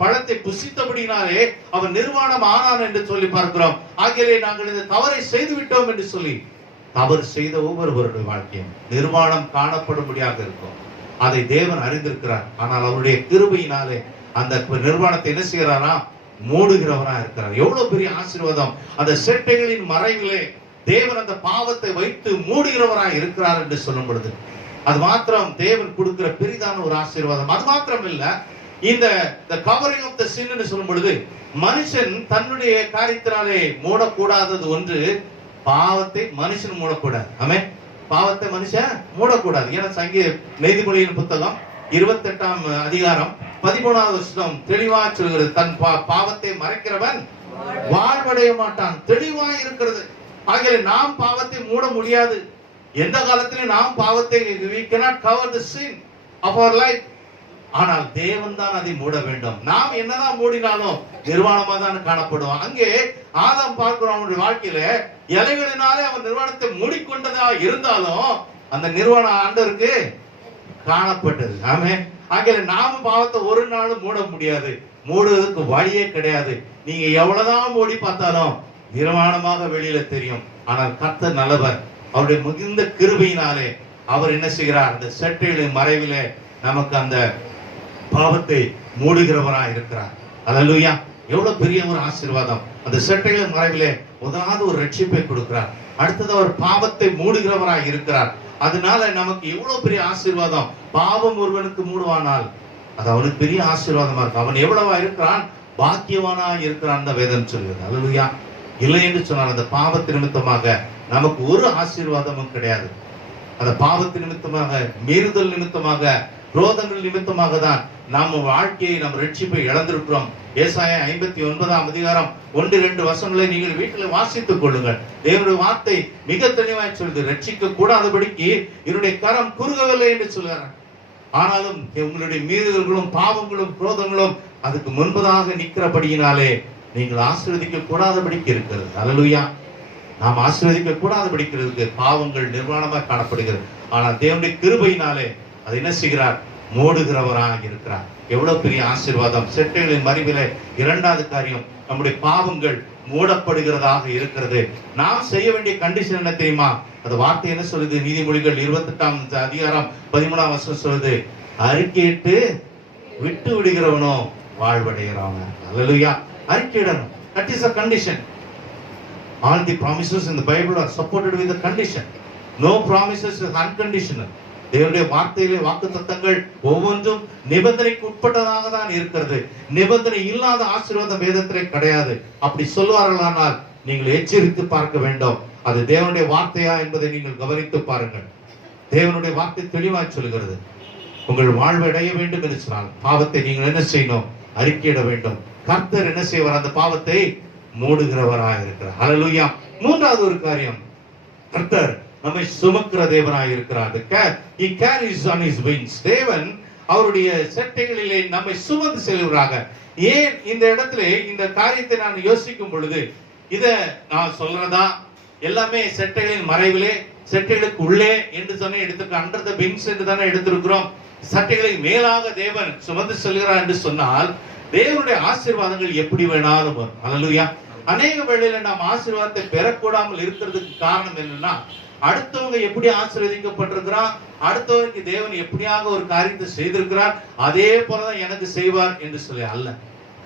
பழத்தை புசித்தபடினாலே அவன் நிர்வாணம் ஆனான் என்று சொல்லி பார்க்கிறோம். ஆகியலே நாங்கள் இந்த தவறை செய்து விட்டோம் என்று சொல்லி தவறு செய்த ஒவ்வொருவருடைய வாழ்க்கையும் நிர்வாணம் காணப்படும்படியாக இருக்கும். அதை தேவன் அறிந்திருக்கிறார். ஆனால் அவருடைய கிருபையினாலே அந்த நிர்வாணத்தை என்ன செய்யறாரா? மூடுகிறவரா இருக்கிறார். எவ்வளவு பெரிய ஆசீர்வாதம்! அந்த செட்டைகளின் மறைவிலே தேவன் அந்த பாவத்தை வைத்து மூடுகிறவராய் இருக்கிறார் என்று சொல்லும் பொழுது அது மாத்திரம் தேவன் கொடுக்கிற பெரிதான ஒரு ஆசீர்வாதம். அது மாத்திரம் இல்ல, இந்த கவரிங் ஆஃப் தி சின் என்று சொல்லும் பொழுது மனுஷன் தன்னுடைய காரியத்தினாலே மூடக்கூடாதது ஒன்று, பாவத்தை மனுஷன் மூடக்கூடாது. ஆமென். பாவத்தை மனுஷன் மூடக்கூடாது. ஏன்னா நீதிமொழியின் புத்தகம் 28ஆம் அதிகாரம் 13வது வசனம் தெளிவா சொல்கிறது, தன் பாவத்தை மறைக்கிறவன் வாழ்வடைய மாட்டான். தெளிவா இருக்கிறது. ஆகிய நாம் பாவத்தை மூட முடியாது. எந்த காலத்திலும் நாம் பாவத்தை we cannot cover the sin of our life. ஆனால் தேவன் தான் அதை மூட வேண்டும். நாம் என்னதான் மூடினாலும் நிர்வாணமா தான் காணப்படுவோம். அங்கே ஆதாம் பார்க்கிறோம், அவனுடைய வாழ்க்கையில இலைகளினாலே அவன் நிர்வாணத்தை மூடிக்கொண்டதா இருந்தாலும் அந்த நிர்வாணம் ஆண்டவருக்கு காணப்பட்டது. ஆமென். ஆகிய நாம பாவத்தை ஒரு நாளும் மூட முடியாது. மூடுவதற்கு வழியே கிடையாது. நீங்க எவ்வளவுதான் மூடி பார்த்தாலும் நிர்வாணமாக வெளியில தெரியும். ஆனால் கர்த்தர் நல்லவர். அவருடைய மிகுந்த கிருபையினாலே அவர் என்ன செய்கிறார்? அந்த செட்டைகளின் மறைவிலே நமக்கு அந்த பாவத்தை மூடுகிறவராய் இருக்கிறார். அல்லேலூயா. எவ்வளவு பெரிய ஒரு ஆசீர்வாதம்! அந்த செட்டைகளின் மறைவிலே முதலாவது ஒரு ரட்சிப்பை கொடுக்கிறார். அடுத்தது அவர் பாவத்தை மூடுகிறவராய் இருக்கிறார். அதனால நமக்கு எவ்வளவு பெரிய ஆசீர்வாதம்! பாவம் ஒருவனுக்கு மூடுவானால் அது அவனுக்கு பெரிய ஆசீர்வாதமா இருக்கு. அவன் எவ்வளவா இருக்கிறான்? பாக்கியவானா இருக்கிறான் தான் வேதம் சொல்லுது. அல்லேலூயா. இல்லை என்று சொன்னால் அந்த பாவத்து நிமித்தமாக நமக்கு ஒரு ஆசீர்வாதமும் கிடையாது. அந்த பாவத்து நிமித்தமாக, மீறுதல் நிமித்தமாக, குரோதங்கள் நிமித்தமாக தான் நம்ம வாழ்க்கையை, நம்ம ரட்சிப்பை இழந்திருக்கிறோம். ஏசாயா 59ஆம் அதிகாரம் 1-2 வசனங்களை நீங்கள் வீட்டில் வாசித்துக் கொள்ளுங்கள். தேவனுடைய வார்த்தை மிக தெளிவாய் சொல்லுது, ரட்சிக்க கூடாதபடிக்கு என்னுடைய கரம் குறுகவில்லை என்று சொல்கிறார். ஆனாலும் உங்களுடைய மீறுதல்களும் பாவங்களும் குரோதங்களும் அதுக்கு முன்பதாக நிற்கிறபடியினாலே நீங்கள் ஆசீர்வதிக்க கூடாதபடிக்கு இருக்கிறது. அல்லேலூயா. நாம் ஆசீர்வதிக்க கூடாதபடிக்கிறதுக்கு பாவங்கள் நிர்வாணமாக காணப்படுகிறது. ஆனால் தேவனுடைய கிருபையினாலே அதை என்ன செய்கிறார்? மூடுகிறவராக இருக்கிறார். எவ்வளவு பெரிய ஆசீர்வாதம்! செட்டைகளின் மறைவிலே இரண்டாவது காரியம், நம்முடைய பாவங்கள் மூடப்படுகிறதாக இருக்கிறது. நாம் செய்ய வேண்டிய கண்டிஷன் என்ன தெரியுமா? அந்த வார்த்தை என்ன சொல்லுது? நீதிமொழிகள் 28ஆம் அதிகாரம் 13ஆம் வசனம் சொல்லுது, அறிக்கையிட்டு விட்டு விடுகிறவனோ வாழ்வடைகிறவன். அல்லேலூயா. அறிக்கையிடணும். That is a condition. All the promises in the Bible are supported with a condition. No promises is unconditional. தேவனுடைய வார்த்தையிலே வாக்குத்தத்தங்கள் ஒவ்வொன்றும் நிபந்தனைக்கு உட்பட்டதாக தான் இருக்கிறது. நிபந்தனை இல்லாத ஆசீர்வாதம் வேதத்திலே கிடையாது. அப்படி சொல்வார்களானால் நீங்கள் எச்சரித்து பார்க்க வேண்டும். அது தேவனுடைய வார்த்தையா என்பதை நீங்கள் கவனித்து பாருங்கள். தேவனுடைய வார்த்தை தெளிவாக சொல்கிறது, உங்கள் வாழ்வை அடைய வேண்டும் என்று சொன்னால் பாவத்தை நீங்கள் என்ன செய்யணும்? அறிக்கையிட வேண்டும். கர்த்தர் என்ன செய்வார்? அந்த பாவத்தை மூடுகிறவராக இருக்கிறார். அல்லேலூயா. மூன்றாவது ஒரு காரியம், கர்த்தர் நம்மை சுமக்கிற தேவனாய் இருக்கிறார். He carries on his wings. தேவன் அவருடைய செட்டைகளிலே நம்மை சுமந்து செல்கிறாக. ஏன் இந்த இடத்திலே இந்த காரியத்தை நான் யோசிக்கும் பொழுது, இத நான் சொல்றதா எல்லாமே செட்டைகளின் மறைவிலே, செட்டைகளுக்கு உள்ளே என்று சொன்ன எடுத்துக்க அண்டர் த விங்ஸ் என்று தானே எடுத்திருக்கிறோம். சட்டைகளை மேலாக தேவன் சுமந்து செல்கிறார் என்று சொன்னால் தேவனுடைய ஆசீர்வாதங்கள் எப்படி வேணாலும் வரும். அல்லேலூயா. அநேக வேளையில நாம் ஆசீர்வாதத்தை பெறக்கூடாமல் இருக்கிறதுக்கு காரணம் என்னன்னா, அடுத்தவங்க எப்படி ஆசீர்வதிக்கப்பட்டிருக்கிறான், அடுத்தவருக்கு தேவன் எப்படியாக ஒரு காரியத்தை செய்திருக்கிறார், அதே போலதான் எனக்கு செய்வார் என்று சொல்லி அல்ல.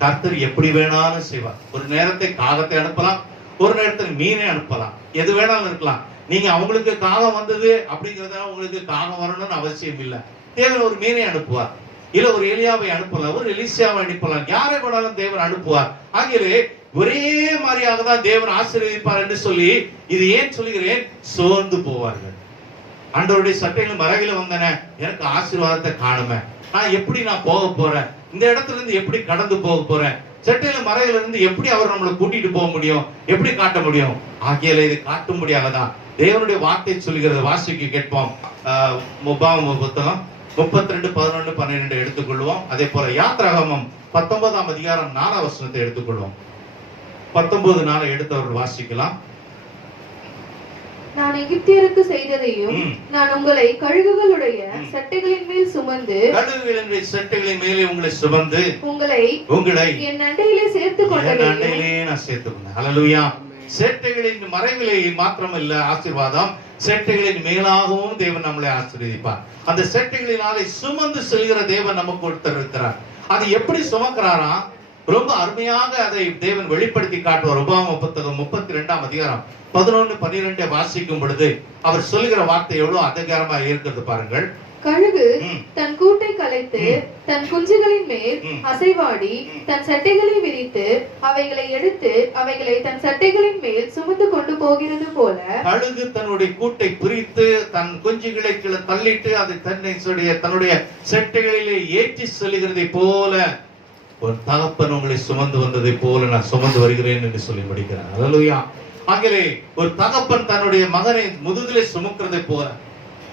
கர்த்தர் எப்படி வேணாலும் செய்வார். ஒரு நேரத்தை காகத்தை அனுப்பலாம், ஒரு நேரத்தில் மீனை அனுப்பலாம், எது வேணாலும் இருக்கலாம். நீங்க அவங்களுக்கு காகம் வந்தது அப்படிங்கறத உங்களுக்கு காகம் வரணும்னு அவசியம் இல்லை. தேவன் ஒரு மீனை அனுப்புவார், இல்ல ஒரு எலியாவை அனுப்பலாம், ஒரு எலிசியாவை அனுப்பலாம், யாரை வேணாலும் தேவன் அனுப்புவார். ஆகியவே ஒரே மாதிரியாக தான் தேவன் ஆசீர்வதிப்பார் என்று சொல்லி, இது ஏன் சொல்லுகிறேன், சோர்ந்து போவார்கள். ஆண்டவருடைய சட்டைகள் மறைவில வந்தன, எனக்கு ஆசீர்வாதத்தை காணுமே, நான் போக போறேன், இந்த இடத்துல இருந்து எப்படி கடந்து போக போறேன், சட்டையில மறைவில இருந்து எப்படி அவர் நம்மளை கூட்டிட்டு போக முடியும், எப்படி காட்ட முடியும். ஆகியால இது காட்டும்படியாகதான் தேவனுடைய வார்த்தை சொல்லுகிறது. வாசிக்க கேட்போம். உபாகம புத்தகம் 32, 11, 12 எடுத்துக்கொள்வோம். அதே போல யாத்ராகமம் 19ஆம் அதிகாரம் 4ஆம் வசனத்தை எடுத்துக்கொள்வோம். 19:4 எடுத்தவர்கள் வாசிக்கலாம். நான் எகிப்தியருக்கு செய்ததையும் நான் உங்களை கழுகுகளுடைய சட்டைகளின் மேல் சுமந்து, கழுகுகளின் சட்டைகளின் மேலே உங்களை சுமந்து, உங்களை என் அண்டையிலே சேர்த்துக் கொண்டேன். நான் சேர்த்துக்கொண்டேன். ஹல்லேலூயா. சேட்டைகளின் மறைவிலே மாத்திரமல்ல ஆசீர்வாதம், சேட்டைகளின் மேலாகவும் தேவன் நம்மளை ஆசீர்வதிப்பார். அந்த சேட்டைகளினாலே சுமந்து செல்கிற தேவன் நமக்கு ஒருத்தர் இருக்கிறார். அது எப்படி சுமக்கிறாரா, ரொம்ப அருமையாக அதை தேவன் வெளிப்படுத்தி காட்டுவார். உபாகம புத்தகம் 32ஆம் அதிகாரம் 11, 12 வாசிக்கும் பொழுது அவர் சொல்லுகிற வார்த்தை எவ்வளவு அதிகாரமா இருக்கிறது பாருங்கள். கழுகு தன் கூட்டை கலைத்து தன் குஞ்சுகளின் மேல் அசைவாடி தன் சட்டைகளை விரித்து அவைகளை எடுத்து அவைகளை தன் சட்டைகளின் மேல் சுமந்து கொண்டு போகிறது போல, கழுகு தன்னுடைய கூட்டை பிரித்து தன் குஞ்சுகளை கீழே தள்ளிட்டு அதை தன்னுடைய சட்டைகளிலே ஏற்றி செல்கிறதை போல ஒரு தகப்பன் உங்களை சுமந்து வந்ததை போல நான் சுமந்து வருகிறேன் என்று சொல்லி படிக்கிறார். ஹல்லேலூயா. ஆகவே ஒரு தகப்பன் தன்னுடைய மகனை முதுகிலே சுமக்கிறதை போல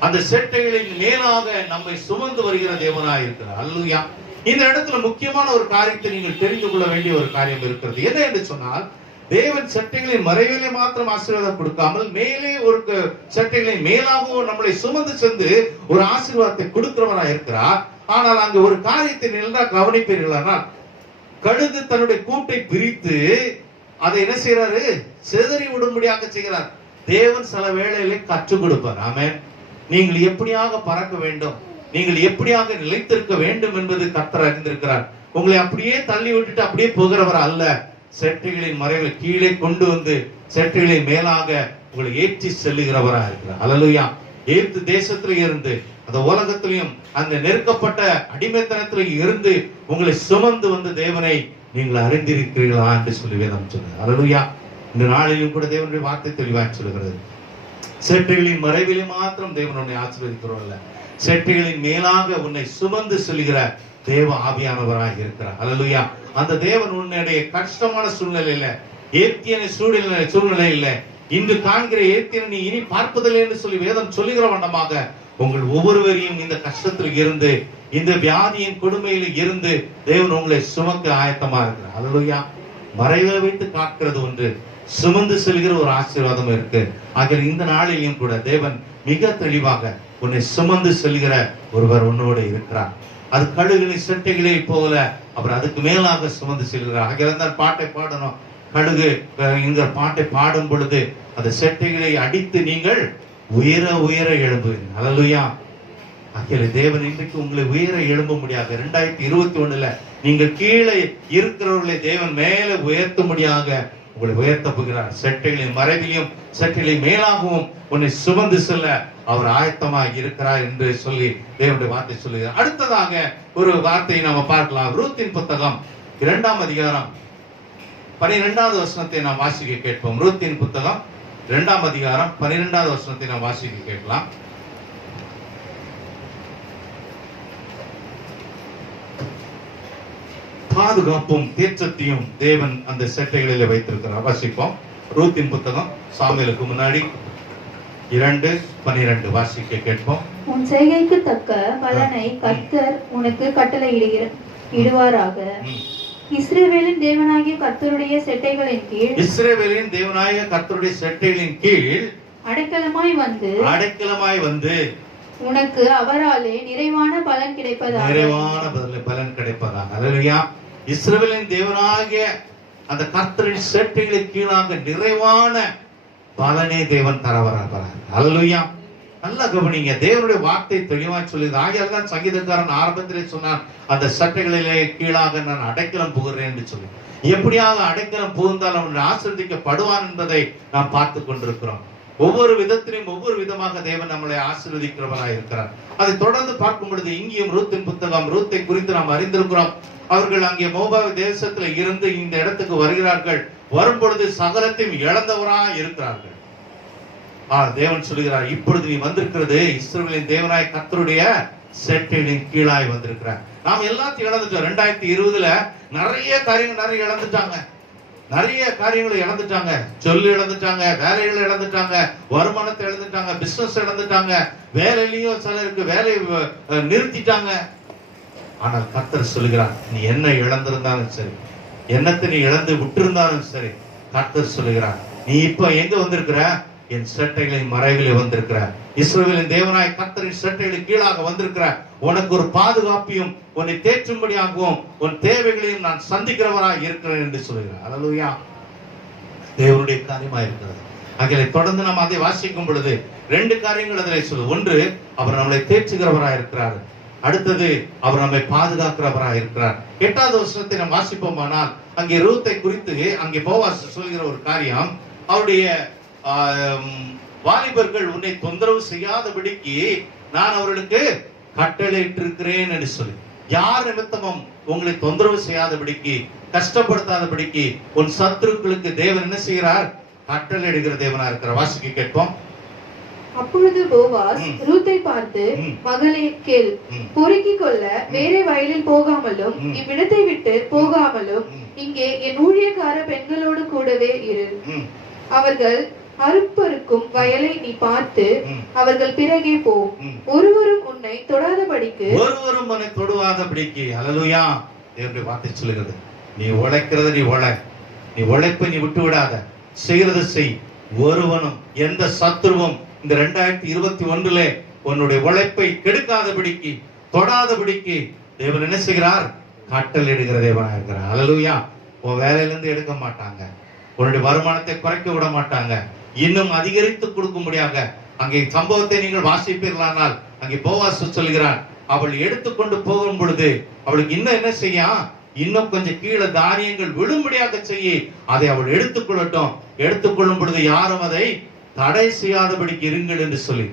அந்த சேட்டைகளின் மேலாக நம்மை சுமந்து வருகிற தேவனாய் இருக்கிறார். ஹல்லேலூயா. இந்த இடத்துல முக்கியமான ஒரு காரியத்தை நீங்கள் தெரிந்து கொள்ள வேண்டிய ஒரு காரியம் இருக்கிறது. என்ன என்று சொன்னால், தேவன் சட்டைகளின் மறைவிலே மாத்திரம் ஆசீர்வாதம் கொடுக்காமல் மேலே ஒரு சட்டைகளின் மேலாகவும் நம்மளை சுமந்து சென்று ஒரு ஆசீர்வாதத்தை கொடுக்கிறவராய் இருக்கிறார். ஆனால் அங்கு ஒரு காரியத்தை நல்லா கவனிப்பீர்களானால், கழுகு தன்னுடைய கூட்டை பிரித்து அதை என்ன செய்யறாரு, சிதறி விடும்படியாக செய்கிறார். தேவன் சில வேளையிலே கற்றுக் கொடுப்பார். ஆமென். நீங்கள் எப்படியாக பறக்க வேண்டும், நீங்கள் எப்படியாக நிலைத்திருக்க வேண்டும் என்பது கர்த்தர் அறிந்திருக்கிறார். உங்களை அப்படியே தள்ளி விட்டுட்டு அப்படியே போகிறவர் அல்ல. சேட்டைகளின் மறைவில் கீழே கொண்டு வந்து சேட்டைகளின் மேலாக உங்களை ஏற்றி செல்லுகிறவராக இருக்கிறார். ஹல்லேலூயா. எகிப்து தேசத்திலே இருந்து அந்த உலகத்திலையும் அந்த நெருக்கப்பட்ட அடிமைத்தனத்திலே இருந்து உங்களை சுமந்து வந்த தேவனை நீங்கள் அறிந்திருக்கிறீர்களா என்று சொல்லி வேதம் சொல்லுங்க. ஹல்லேலூயா. இந்த நாளிலும் கூட தேவனுடைய வார்த்தை தெளிவாக சொல்லுகிறது. சேட்டைகளின் மறைவிலே மாத்திரம் தேவன் உன்னை ஆசீர்வதிக்கிறோம் அல்ல, சேட்டைகளின் மேலாக உன்னை சுமந்து செல்கிற தேவ ஆவியானவராக இருக்கிறார். ஹல்லேலூயா. அந்த தேவன் உன்னுடைய கஷ்டமான சூழ்நிலையில, ஏத்தியனை சூழ்நிலை இல்ல, இன்று காண்கிற ஏத்தியனை நீ இனி பார்ப்பதில்லை என்று சொல்லி வேதம் சொல்லுகிற வண்ணமாக உங்கள் ஒவ்வொருவரையும் இந்த கஷ்டத்தில் இருந்து, இந்த வியாதியின் கொடுமையில இருந்து தேவன் உங்களை சுமக்க ஆயத்தமா இருக்கிறார். ஹல்லேலூயா. மறைவில் வைத்து காக்கிறது ஒன்று, சுமந்து செல்கிற ஒரு ஆசீர்வாதம் இருக்கு. ஆகிய இந்த நாளிலும் கூட தேவன் மிக தெளிவாக உன்னை சுமந்து செல்கிற ஒருவர் உன்னோடு இருக்கிறார். அது கழுகினை சட்டைகளை போல அவர் அதுக்கு மேலாக சுமந்து செல்கிறார். ஆகிய பாட்டை பாடணும். கழுகு இந்த பாட்டை பாடும் பொழுது அந்த சட்டைகளை அடித்து நீங்கள் உயர உயர எழும்புவீர்கள். ஹல்லேலூயா. ஆகிய தேவன் இன்றைக்கு உங்களை உயர எழும்ப முடியாது. 2021 நீங்கள் கீழே இருக்கிறவர்களை தேவன் மேலே உயர்த்த முடியாத உங்களை உயர்த்த போகிறார். சட்டைகளின் மறைவிலும் சட்டைகளின் மேலாகவும் உன்னை சுமந்து செல்ல அவர் ஆயத்தமாக இருக்கிறார் என்று சொல்லி தேவனுடைய வார்த்தை சொல்லுகிறார். அடுத்ததாக ஒரு வார்த்தையை நாம பார்க்கலாம். ரூத்தின் புத்தகம் 2ஆம் அதிகாரம் 12வது வசனத்தை நாம் வாசிக்க கேட்போம். ரூத்தின் புத்தகம் 2ஆம் அதிகாரம் 12வது வசனத்தை நாம் வாசிக்க கேட்கலாம். பாதுகாப்பும் தேற்றத்தையும் தேவன் அந்த சட்டைகளில் வைத்திருக்கிறார். வாசிப்போம். ரூத்தின் புத்தகம் சாமுவேலுக்கு முன்னாடி 2:12 வாசிக்க கேட்போம். உன் செய்கைக்கு தக்க பலனை கர்த்தர் உனக்கு கட்டளையிடுவாராக. இஸ்ரவேலின் தேவனாகிய கர்த்தருடைய செட்டைகளின் கீழ், இஸ்ரவேலின் தேவனாகிய கர்த்தருடைய செட்டைகளின் கீழ் அடைக்கலமாய் வந்து உனக்கு அவராலே நிறைவான பலன் கிடைப்பதாக. நிறைவான பலன் கிடைப்பதாக. ஹல்லேலூயா. இஸ்ரவேலின் தேவனாகிய அந்த கர்த்தரின் செட்டைகளின் கீழாக நிறைவான பலனே தேவன் தர வரார். அல்லேலூயா. நல்லா கவனிங்க, தேவனுடைய வார்த்தை தெளிவா சொல்லுது. ஆகையால் தான் சங்கீதக்காரன் ஆரம்பத்திலே சொன்னான், அந்த சட்டைகளிலே கீழாக நான் அடைக்கலம் புகுறேன் என்று சொல்லி. எப்படியாக அடைக்கலம் புகுந்தால் அவன் ஆசீர்வதிக்கப்படுவான் என்பதை நாம் பார்த்து கொண்டிருக்கிறோம். ஒவ்வொரு விதத்திலும் ஒவ்வொரு விதமாக தேவன் நம்மளை ஆசீர்வதிக்கிறவராக இருக்கிறார். அதை தொடர்ந்து பார்க்கும் பொழுது இங்கேயும் ரூத்தின் புத்தகம், ரூத்தை குறித்து நாம் அறிந்திருக்கிறோம். அவர்கள் அங்கே மோபாவு தேசத்துல இருந்து இந்த இடத்துக்கு வருகிறார்கள். வரும் பொழுது சகலத்தையும் இழந்தவராக இருக்கிறார்கள். தேவன் சொல்லுகிறார், இப்பொழுது நீ வந்திருக்கிறது இஸ்ரவேலின் தேவனாய கர்த்தருடைய செட்டைகளின் கீழாய் வந்திருக்கிறார். நாம் எல்லாத்தையும் இழந்துட்டோம். 2020 நிறைய காரியங்கள் இழந்துட்டாங்க. நிறைய காரியங்களை இழந்துட்டாங்க. சொல்லு இழந்துட்டாங்க, வேலைகளை இழந்துட்டாங்க, வருமானத்தை இழந்துட்டாங்க, பிசினஸ் இழந்துட்டாங்க, வேலையிலையும் சிலருக்கு வேலையை நிறுத்திட்டாங்க. ஆனால் கர்த்தர் சொல்லுகிறார், நீ என்ன இழந்திருந்தாலும் சரி, என்னத்தை நீ இழந்து விட்டிருந்தாலும் சரி, கர்த்தர் சொல்லுகிறார், நீ இப்ப எங்க வந்திருக்கிற? என் செட்டைகளின் மறைவிலே வந்திருக்கிற, இஸ்ரவேலின் தேவனாய் கர்த்தரின் செட்டைகளின் கீழாக வந்திருக்கிற. உனக்கு ஒரு பாதுகாப்பையும் உன்னை தேற்றும்படியாகவும் உன் தேவைகளையும் நான் சந்திக்கிறவராய் இருக்கிறேன் என்று சொல்கிறார். அல்லேலூயா. தேவனுடைய காரியமா இருக்கிறது. அங்கே தொடர்ந்து நாம் அதை வாசிக்கும் பொழுது 2 காரியங்கள் அதில் சொல்லு. ஒன்று, அவர் நம்மளை தேற்றுகிறவராய் இருக்கிறார். அடுத்தது, அவர் நம்மை பாதுகாக்கிறவராக இருக்கிறார். 8வது வசனத்தை நாம் வாசிப்போமானால், அங்கே ரூத்தை குறித்து அங்கே போவாஸ் சொல்கிற ஒரு காரியம், அவருடைய வாலிபர்கள் உன்னை தொந்தரவு செய்யாதபடிக்கு நான் அவர்களுக்கு கட்டளையிட்டிருக்கிறேன் என்று சொல்லி. யார் நிமித்தமும் உங்களை தொந்தரவு செய்யாதபடிக்கு, கஷ்டப்படுத்தாதபடிக்கு உன் சத்துருக்களுக்கு தேவன் என்ன செய்கிறார்? கட்டளையிடுகிற தேவனா இருக்கிறார். வாசிக்க கேட்போம். அப்பொழுது போவாஸ் ரூத்தை பார்த்து, மகளே கேள், பொறுக்கிக் கொள்ள வேறே வயலில் போகாமலும் இவ்விடத்தை விட்டு போகாமலும் இங்கே என் ஊழியக்கார பெண்களோடு கூடவே இரு. அவர்கள் அறுப்பறுக்கும் வயலை நீ பார்த்து அவர்கள் பிறகே போ. ஒருவரும் உன்னை தொடாதபடிக்கு. அல்லேலூயா. தேவனுடைய வார்த்தை சொல்லுகிறது, நீ உழைக்கிறத நீ உழை, நீ உழைப்பை நீ விட்டு விடாத, செய்யறத செய். ஒருவனும் எந்த சத்துருவும் இந்த 2021 உன்னுடைய உழைப்பை கெடுக்காதபடிக்கு, தொடாதபடிக்கு தேவன் என்ன செய்கிறார்? கட்டளையிடுகிற தேவனா இருக்கிறார். அல்லேலூயா. உன் வேலையிலிருந்து எடுக்க மாட்டாங்க, உன்னுடைய வருமானத்தை குறைக்க விட மாட்டாங்க, இன்னும் அதிகரித்து கொடுக்கும்படியாக. அங்கே சம்பவத்தை நீங்கள் வாசிப்பீர்களானால், அங்கே போவாஸ் சொல்கிறான், அவள் எடுத்துக்கொண்டு போகும் பொழுது அவளுக்கு இன்னும் என்ன செய்ய, இன்னும் கொஞ்சம் கீழே தானியங்கள் விழும்படியாக செய்ய, அதை அவள் எடுத்துக்கொள்ளட்டும். எடுத்துக்கொள்ளும் பொழுது யாரும் அதை தடை செய்யாதபடிக்கு இருங்கள் என்று சொல்லி.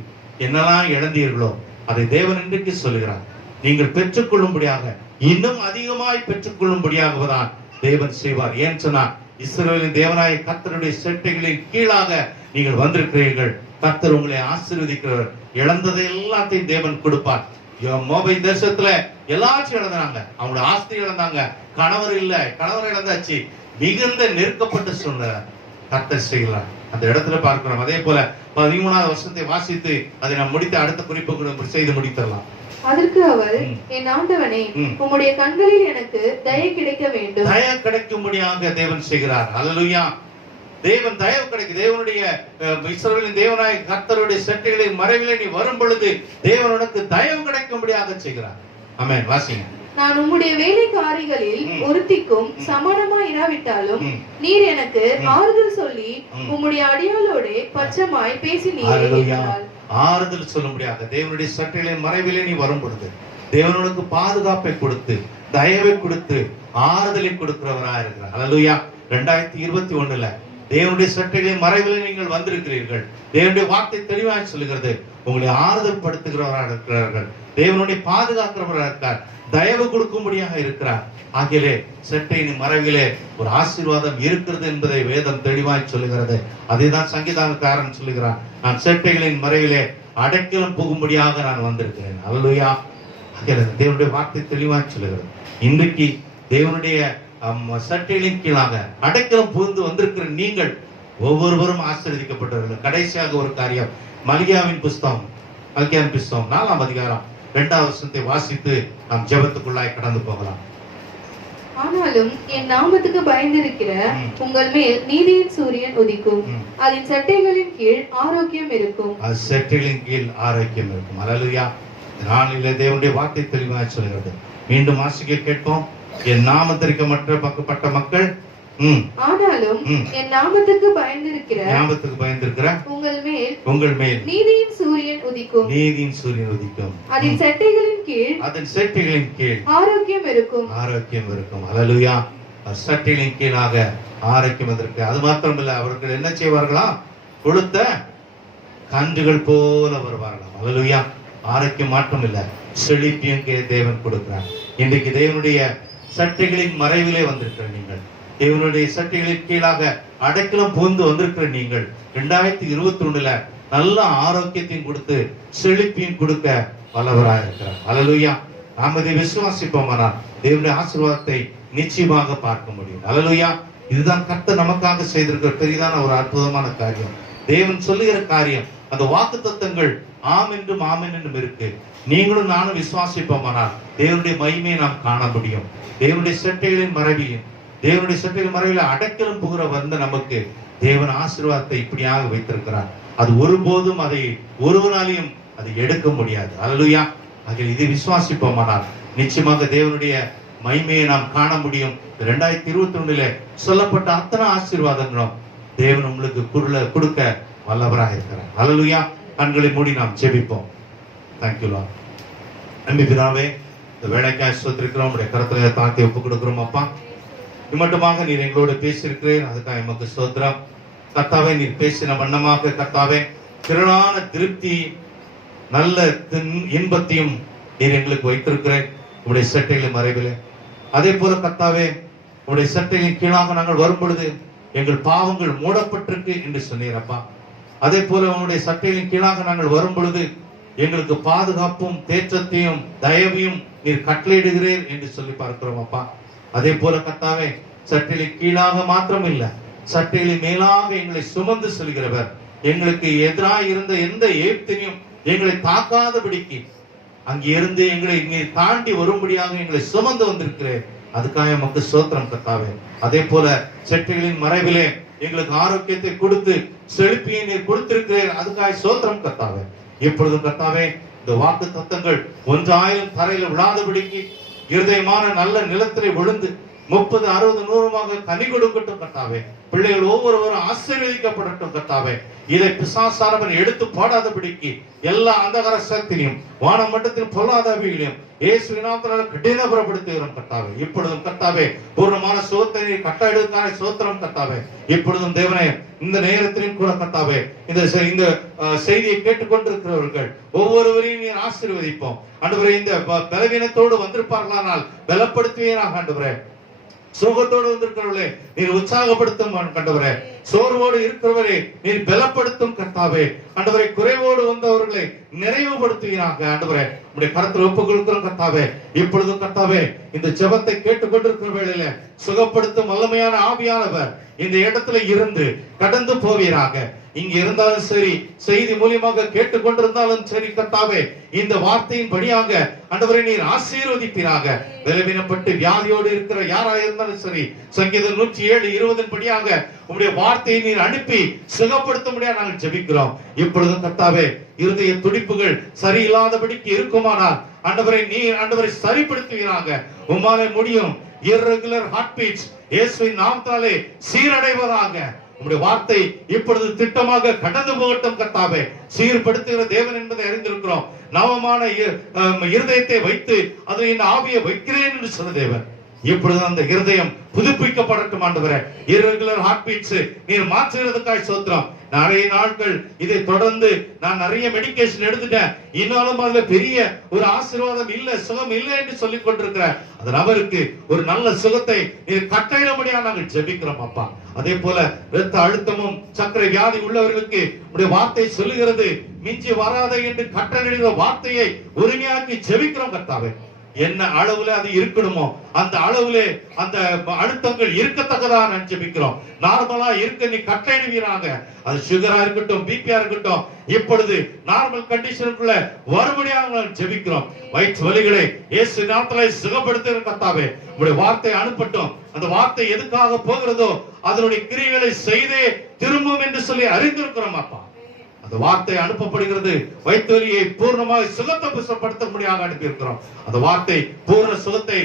என்னெல்லாம் இழந்தீர்களோ அதை தேவன் இன்றைக்கு சொல்லுகிறார், நீங்கள் பெற்றுக்கொள்ளும்படியாக, இன்னும் அதிகமாய் பெற்றுக்கொள்ளும்படியாக தான் தேவன் செய்வார். ஏன் சொன்னா, இஸ்ரவேலின் தேவனாய கர்த்தருடைய செட்டைகளின் கீழாக நீங்கள் வந்திருக்கிறீர்கள். கர்த்தர் உங்களை ஆசீர்வதிக்கிறவர். இழந்ததை எல்லாத்தையும் தேவன் கொடுப்பார். மோபை தேசத்துல எல்லாத்தையும் இழந்தாங்க. அவங்களுடைய ஆஸ்தி இழந்தாங்க, கணவர் இல்ல, கணவர் இழந்தாச்சு, மிகுந்த நெருக்கப்பட்ட சூழ்நிலை. கர்த்தர் செய்கிறார். அந்த இடத்துல பார்க்கிறோம். அதே போல 13வது வசனத்தை வாசித்து அதை நாம் முடித்த அடுத்த குறிப்பு செய்து முடித்தரலாம். அதற்கு அவர், என் ஆண்டவனே, உம்முடைய கண்களில் எனக்கு தயை கிடைக்க வேண்டும். தயை கிடைக்கும்படியாக தேவன் செய்கிறார். அல்லேலூயா. தேவன் தயவு கிடைக்கும். தேவனுடைய இஸ்ரவேலின் தேவனாய கர்த்தருடைய செட்டைகளின் மறைவிலே நீ வரும் பொழுது தேவன் உனக்கு தயவு கிடைக்கும்படியாக செய்கிறார். ஆமென். வாசிங்க. நான் உம்முடைய வேலைக்காரிகளில் ஒருத்திக்கும் சமானமாய் இராவிட்டாலும் நீர் எனக்கு ஆறுதல் சொல்லி உம்முடைய அடியாளோட பச்சமாய் பேசினீரே. ஆறுதல் சொல்ல முடியாது. தேவனுடைய சட்டைகளின் மறைவிலே நீ வரும் பொழுது தேவனுக்கு பாதுகாப்பை கொடுத்து, தயவை கொடுத்து, ஆறுதலை கொடுக்கிறவராக இருக்கிறார். அல்லேலூயா. 2021 தேவனுடைய சட்டைகளின் மறைவிலே நீங்கள் வந்திருக்கிறீர்கள். தேவனுடைய வார்த்தை தெளிவாக சொல்லுகிறது, உங்களை ஆறுதல் படுத்துகிறவராக இருக்கிறார்கள். தேவனுடைய பாதுகாக்கிறவராக இருக்கிறார், தயவு கொடுக்கும்படியாக இருக்கிறார். ஆகிலே செட்டையின் மறைவிலே ஒரு ஆசீர்வாதம் இருக்கிறது என்பதை வேதம் தெளிவாய் சொல்லுகிறது. அதை தான் சங்கீதக்காரன் சொல்லுகிறான், நான் செட்டைகளின் மறைவிலே அடைக்கலம் புகும்படியாக நான் வந்திருக்கிறேன். அல்லேலூயா. ஆகிலே தேவனுடைய வார்த்தை தெளிவாய் சொல்லுகிறது. இன்றைக்கு தேவனுடைய சட்டைகளின் கீழாக அடைக்கலம் புகுந்து வந்திருக்கிற நீங்கள் ஒவ்வொருவரும் ஆசீர்வதிக்கப்பட்டவர்கள். கடைசியாக ஒரு காரியம், மல்கியாவின் புஸ்தகம் 4ஆம் அதிகாரம் 2வது வசனத்தை வாசித்து நாம் ஜெபத்துக்குள்ளாய் கடந்து போகலாம். ஆனாலும் என் நாமத்துக்கு பயந்திருக்கிற உங்கள் மேல் நீதியின் சூரியன் உதிக்கும், அதன் சட்டைகளின் கீழ் ஆரோக்கியம் இருக்கும். அது சட்டைகளின் கீழ் ஆரோக்கியம் இருக்கும். அல்லேலூயா. நாளிலே தேவனுடைய வார்த்தை தெளிவாக சொல்கிறது. மீண்டும் வாசிக்க கேட்போம். என் நாமத்திற்கு மற்ற பக்கப்பட்ட மக்கள் ஆனாலும் என் நாமத்துக்கு பயந்திருக்கிற உங்கள் மேல் நீதியின் சூரியன் உதிக்கும். அதன் செட்டைகளின் கீழ் ஆரோக்கியம் இருக்கும். ஹல்லேலூயா. சட்டைகளின் கீழாக ஆரோக்கியம் வந்திருக்கு. அது மாத்திரமல்ல, அவர்கள் என்ன செய்வார்களா? கொழுத்த கன்றுகள் போல வருவார்களாம். ஹல்லேலூயா. ஆரோக்கியம் மாற்றம் இல்ல, செழிப்பையும் தேவன் கொடுக்கிறார். இன்றைக்கு தேவனுடைய சட்டைகளின் மறைவிலே வந்திருக்கிற நீங்கள், தேவனுடைய சட்டைகளின் கீழாக அடைக்கலம் புகுந்து வந்திருக்கிற நீங்கள் 2021 நல்ல ஆரோக்கியத்தையும் கொடுத்து செழிப்பையும் கொடுக்க வல்லவராக இருக்கிறார். ஹல்லேலூயா. நாம் இதை விசுவாசிப்போமானால் தேவனுடைய ஆசீர்வாதத்தை நிச்சயமாக பார்க்க முடியும். ஹல்லேலூயா. இதுதான் கர்த்தர் நமக்காக செய்திருக்கிற பெரிதான ஒரு அற்புதமான காரியம். தேவன் சொல்லுகிற காரியம், அந்த வாக்குத்தத்தங்கள் ஆம் என்றும் ஆமென் என்றும் இருக்கு. நீங்களும் நானும் விசுவாசிப்போமானால் தேவனுடைய மகிமையை நாம் காண முடியும். தேவனுடைய சட்டைகளின் மறைவிலும், தேவனுடைய சட்டைகளின் மறைவில அடைக்கலம் புகிற வந்த நமக்கு தேவன் ஆசீர்வாதத்தை இப்படியாக வைத்திருக்கிறார். அது ஒருபோதும் அதை ஒருவனாலையும் அதை எடுக்க முடியாது. ஹல்லேலூயா. ஆகிய இதை விசுவாசிப்போமானால் நிச்சயமாக தேவனுடைய மகிமையை நாம் காண முடியும். 2021 சொல்லப்பட்ட அத்தனை ஆசீர்வாதங்களும் தேவன் உங்களுக்கு கொடுக்க வல்லவராக இருக்கிறார். ஹல்லேலூயா. கண்களை மூடி நாம் ஜெபிப்போம். Thank you Lord. அன்பு பிதாவே, இந்த வேலைக்காய் ஸ்தோத்திரிக்கிறோம், உடைய கரத்துல தாழ்த்தி ஒப்புக் கொடுக்கிறோம். அப்பா, இம்மட்டுமாக நீர் எங்களோடு பேசியிருக்கிறேன், அதுக்காக எமக்கு ஸ்தோத்திரம். கர்த்தாவே, நீர் பேசின வண்ணமாக கர்த்தாவே திரளான திருப்தி, நல்ல இன்பத்தையும் நீர் எங்களுக்கு வைத்திருக்கிறேன் உங்களுடைய சட்டைகளின் மறைவிலே. அதே போல கர்த்தாவே, உங்களுடைய சட்டைகளின் கீழாக நாங்கள் வரும் பொழுது எங்கள் பாவங்கள் மூடப்பட்டிருக்கு என்று சொன்னீரப்பா. அதே போல உங்களுடைய சட்டைகளின் கீழாக நாங்கள் வரும் பொழுது எங்களுக்கு பாதுகாப்பும் தேற்றத்தையும் தயவையும் நீர் கட்டளையிடுகிறீர் என்று சொல்லி பார்க்கிறோம் அப்பா. அதே போல கர்த்தாவே, சட்டைகளின் கீழாக மாத்திரம் இல்ல, சட்டைகளின் மேலாக எங்களை சுமந்து செல்கிறவர், எங்களுக்கு எதிராக இருந்த எந்த ஏப்தினையும் எங்களை தாக்காதபடிக்கு அங்கிருந்து எங்களை நீர் தாண்டி வரும்படியாக எங்களை சுமந்து வந்திருக்கிறேன். அதுக்காக நமக்கு ஸ்தோத்திரம் கர்த்தாவே. அதே போல சட்டைகளின் மறைவிலே எங்களுக்கு ஆரோக்கியத்தை கொடுத்து செழிப்பையை நீர் கொடுத்திருக்கிறேன். அதுக்காக ஸ்தோத்திரம் கர்த்தாவே. இப்பொழுதும் கர்த்தாவே, இந்த வாக்கு தத்தங்கள் 1000 தரையில விழாதபடிக்கு இருதயமான நல்ல நிலத்திலே விழுந்து 30, 60, 100 கனி கொடுக்கட்டும் கர்த்தாவே. பிள்ளைகள் ஒவ்வொருவரும் ஆசீர்வதிக்கப்படட்டும் கர்த்தாவே. இதை பிசாசானவன் எடுத்து போடாதபடிக்கு எல்லா அந்தகார சக்தியையும் வானமண்டலத்தின் பொல்லாதவைகளையும் இயேசுவின் நாமத்தினால கடினப்படுத்துகிறோம் கர்த்தாவே. இப்பொழுதும் கர்த்தாவே, பூர்ணமான சுகத்தை கட்டளையிடுவதற்கான ஸ்தோத்திரம் கர்த்தாவே. இப்பொழுதும் தேவனே, இந்த நேரத்திலும் கூட கர்த்தாவே, இந்த செய்தியை கேட்டுக்கொண்டிருக்கிறவர்கள் ஒவ்வொருவரையும் நீர் ஆசீர்வதிப்போம் ஆண்டவரே. இந்த பலவீனத்தோடு வந்திருப்பார்களானால் பலப்படுத்துவீராக ஆண்டவரே. சோகத்தோடு வந்திருக்கிறவர்களே நீர் உற்சாகப்படுத்தும் ஆண்டவரே. சோர்வோடு இருக்கிறவரே நீர் பலப்படுத்தும் கர்த்தாவே. ஆண்டவரே, குறைவோடு வந்தவர்களை நிறைவுபடுத்துவீராக ஆண்டவரே. உம்முடைய கரத்தில் ஒப்புக் கொடுக்கிறோம் கர்த்தாவே. இப்பொழுதும் கர்த்தாவே, இந்த ஜெபத்தை கேட்டுக்கொண்டிருக்கிற வேளையில சுகப்படுத்தும் வல்லமையான ஆவியானவர் இந்த இடத்துல இருந்து கடந்து போவீராக. இங்க இருந்தாலும் சரி, செய்தி மூலியமாக கேட்டுக்கொண்டிருந்தாலும் சரி கர்த்தாவே, இந்த வார்த்தையின் படியாக ஆண்டவரை நீர் ஆசீர்வதிப்பீராக. பலவீனப்பட்டு வியாதியோடு இருக்கிற யாரா இருந்தாலும் சரி, சங்கீதம் 107:20 படியாக உம்முடைய வார்த்தையை நீர் அனுப்பி சுகப்படுத்தும்படியாக நாங்கள் ஜெபிக்கிறோம். இப்பொழுதும் கர்த்தாவே, இருதய துடிப்புகள் சரியில்லாதபடிக்கு இருக்குமானால் ஆண்டவரை நீர் ஆண்டவரை சரிப்படுத்துவீராக. உம்மாலே முடியும். irregular heartbeats இயேசுவின் நாமத்தாலே சீரடைவதாக. உம்முடைய வார்த்தை இப்பொழுது திட்டமாக கடந்து போகட்டும் கர்த்தாவே. சீர்படுத்துகிற தேவன் என்பதை அறிந்திருக்கிறோம். நவமான இருதயத்தை வைத்து அதில் என் ஆவியை வைக்கிறேன் என்று சொன்ன தேவன், இப்பொழுது அந்த இருதயம் புதுப்பிக்கப்படட்டும் ஆண்டவரே. irregular heartbeats நீர் மாற்றுகிறதுக்காய் ஸ்தோத்திரம். நிறைய நாட்கள் இதை தொடர்ந்து நான் நிறைய மெடிகேஷன் எடுத்துட்டேன், இன்னும் அதுல பெரிய ஒரு ஆசீர்வாதம் இல்ல, சுகம் இல்லை என்று சொல்லிக் கொண்டிருக்கிற அந்த நபருக்கு ஒரு நல்ல சுகத்தை நீர் கட்டளையிடும்படியா நாங்கள் ஜெபிக்கிறோம் அப்பா. அதே போல இரத்த அழுத்தமும் சர்க்கரை வியாதி உள்ளவர்களுக்கு உடைய வார்த்தை சொல்லுகிறது, மிஞ்சி வராத என்று கட்டளையிடுகிற வார்த்தையை உரிமையாக்கி ஜெபிக்கிறோம் கர்த்தாவே. என்ன அளவுல அது இருக்கணுமோ அந்த அளவுல அந்த அழுத்தங்கள் இருக்கத்தக்கதா நான் ஜெபிக்கிறோம். நார்மலா இருக்க நீ கட்டளையிடுவீராக. அது சுகரா இருக்கட்டும், பிபியா இருக்கட்டும், இப்பொழுது நார்மல் கண்டிஷனுக்குள்ள வரும்படியாக நான் ஜெபிக்கிறோம். வயிற்று வலிகளை இயேசு நாமத்திலே சுகப்படுத்துகிற கர்த்தாவே, உங்களுடைய வார்த்தை அனுப்பட்டும். அந்த வார்த்தை எதுக்காக போகிறதோ அதனுடைய கிரியைகளை செய்தே திரும்பும் என்று சொல்லி அறிந்திருக்கிறோம் அப்பா. அந்த அந்த வார்த்தை அனுப்பப்படுகிறது. வயிற்று வலியை பூர்ணமாக சுகத்தை புஷ்டப்படுத்தும்படியாக அனுப்பியிருக்கிறோம். அந்த வார்த்தை பூர்ண சுகத்தை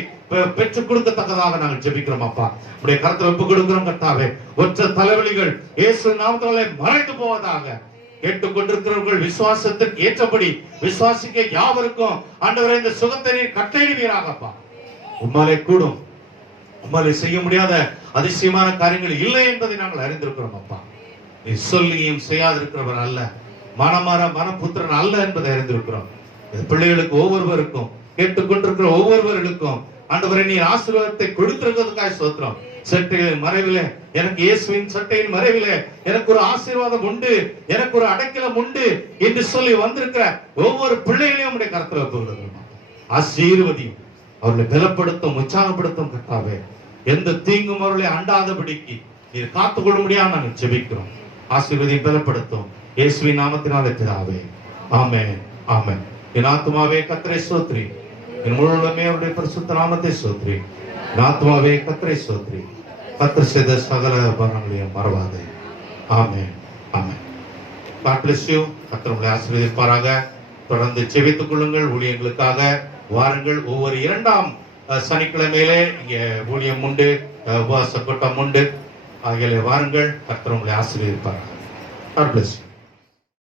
பெற்றுக் கொடுக்கத்தக்கதாக நாங்கள் ஜெபிக்கிறோம். அப்பா உடைய கருத்துல ஒப்பு கொடுக்கிறோம். கர்த்தாவே, ஒற்ற தலைவலிகள் இயேசு நாமத்தினாலே மறைந்து போவதாக. கேட்டுக்கொண்டிருக்கிறவர்கள் விசுவாசத்திற்கு ஏற்றபடி விசுவாசிக்க யாவருக்கும் ஆண்டவரே இந்த சுகத்தை நீர் கட்டளையிடுவீராகப்பா. உம்மாலே கூடும், உம்மாலே செய்ய முடியாத அதிசயமான காரியங்கள் இல்லை என்பதை நாங்கள் அறிந்திருக்கிறோம். அப்பா, நீ சொல்லியும் செய்யாதிருக்கிறவர் அல்ல, மனமாற மனபுத்திரன் அல்ல என்பதை அறிந்திருக்கிறோம். இந்த பிள்ளைகளுக்கு ஒவ்வொருவருக்கும், கேட்டுக்கொண்டிருக்கிற ஒவ்வொருவர்களுக்கும் ஆண்டவரே நீர் ஆசீர்வாதத்தை கொடுத்திருக்கிறதுக்காக ஸ்தோத்திரம். சட்டையின் மறைவிலே எனக்கு இயேசுவின் சட்டையின் மறைவிலே எனக்கு ஒரு ஆசீர்வாதம் உண்டு, எனக்கு ஒரு அடைக்கலம் உண்டு என்று சொல்லி வந்திருக்கிற ஒவ்வொரு பிள்ளைகளையும் உடைய கருத்துல ஒப்புக்கொள்கிறோம். ஆசீர்வதியும், அவர்களை பலப்படுத்தும், உற்சாகப்படுத்தும். கர்த்தாவே, எந்த தீங்கும் அவர்களை அண்டாதபடிக்கு நீர் காத்துக்கொள்ள முடியாம நாங்கள் ஜெபிக்கிறோம். ஆசீர்வதியும், பலப்படுத்தும். இயேசுவின் நாமத்தினாலே பிதாவே, ஆமென், ஆமென். என் ஆத்துமாவே கர்த்தரை ஸ்தோத்திரி, என் முழுவதுமே அவருடைய பரிசுத்த நாமத்தை ஸ்தோத்திரி. என் ஆத்துமாவே கர்த்தரை ஸ்தோத்திரி, கர்த்தர் செய்த சகல உபகாரங்களையும் மறவாதே. ஆமென், ஆமென். God bless you. கர்த்தர் உங்களை ஆசீர்வதிப்பாராக. தொடர்ந்து ஜெபித்துக் கொள்ளுங்கள். ஊழியங்களுக்காக வாருங்கள். ஒவ்வொரு 2ஆம் சனிக்கிழமையிலே இங்கே ஊழியம் உண்டு, உபவாச கூட்டம் உண்டு. ஆகிய வாருங்கள். கர்த்தர் உங்களை ஆசீர்வதிப்பாராக. God bless you.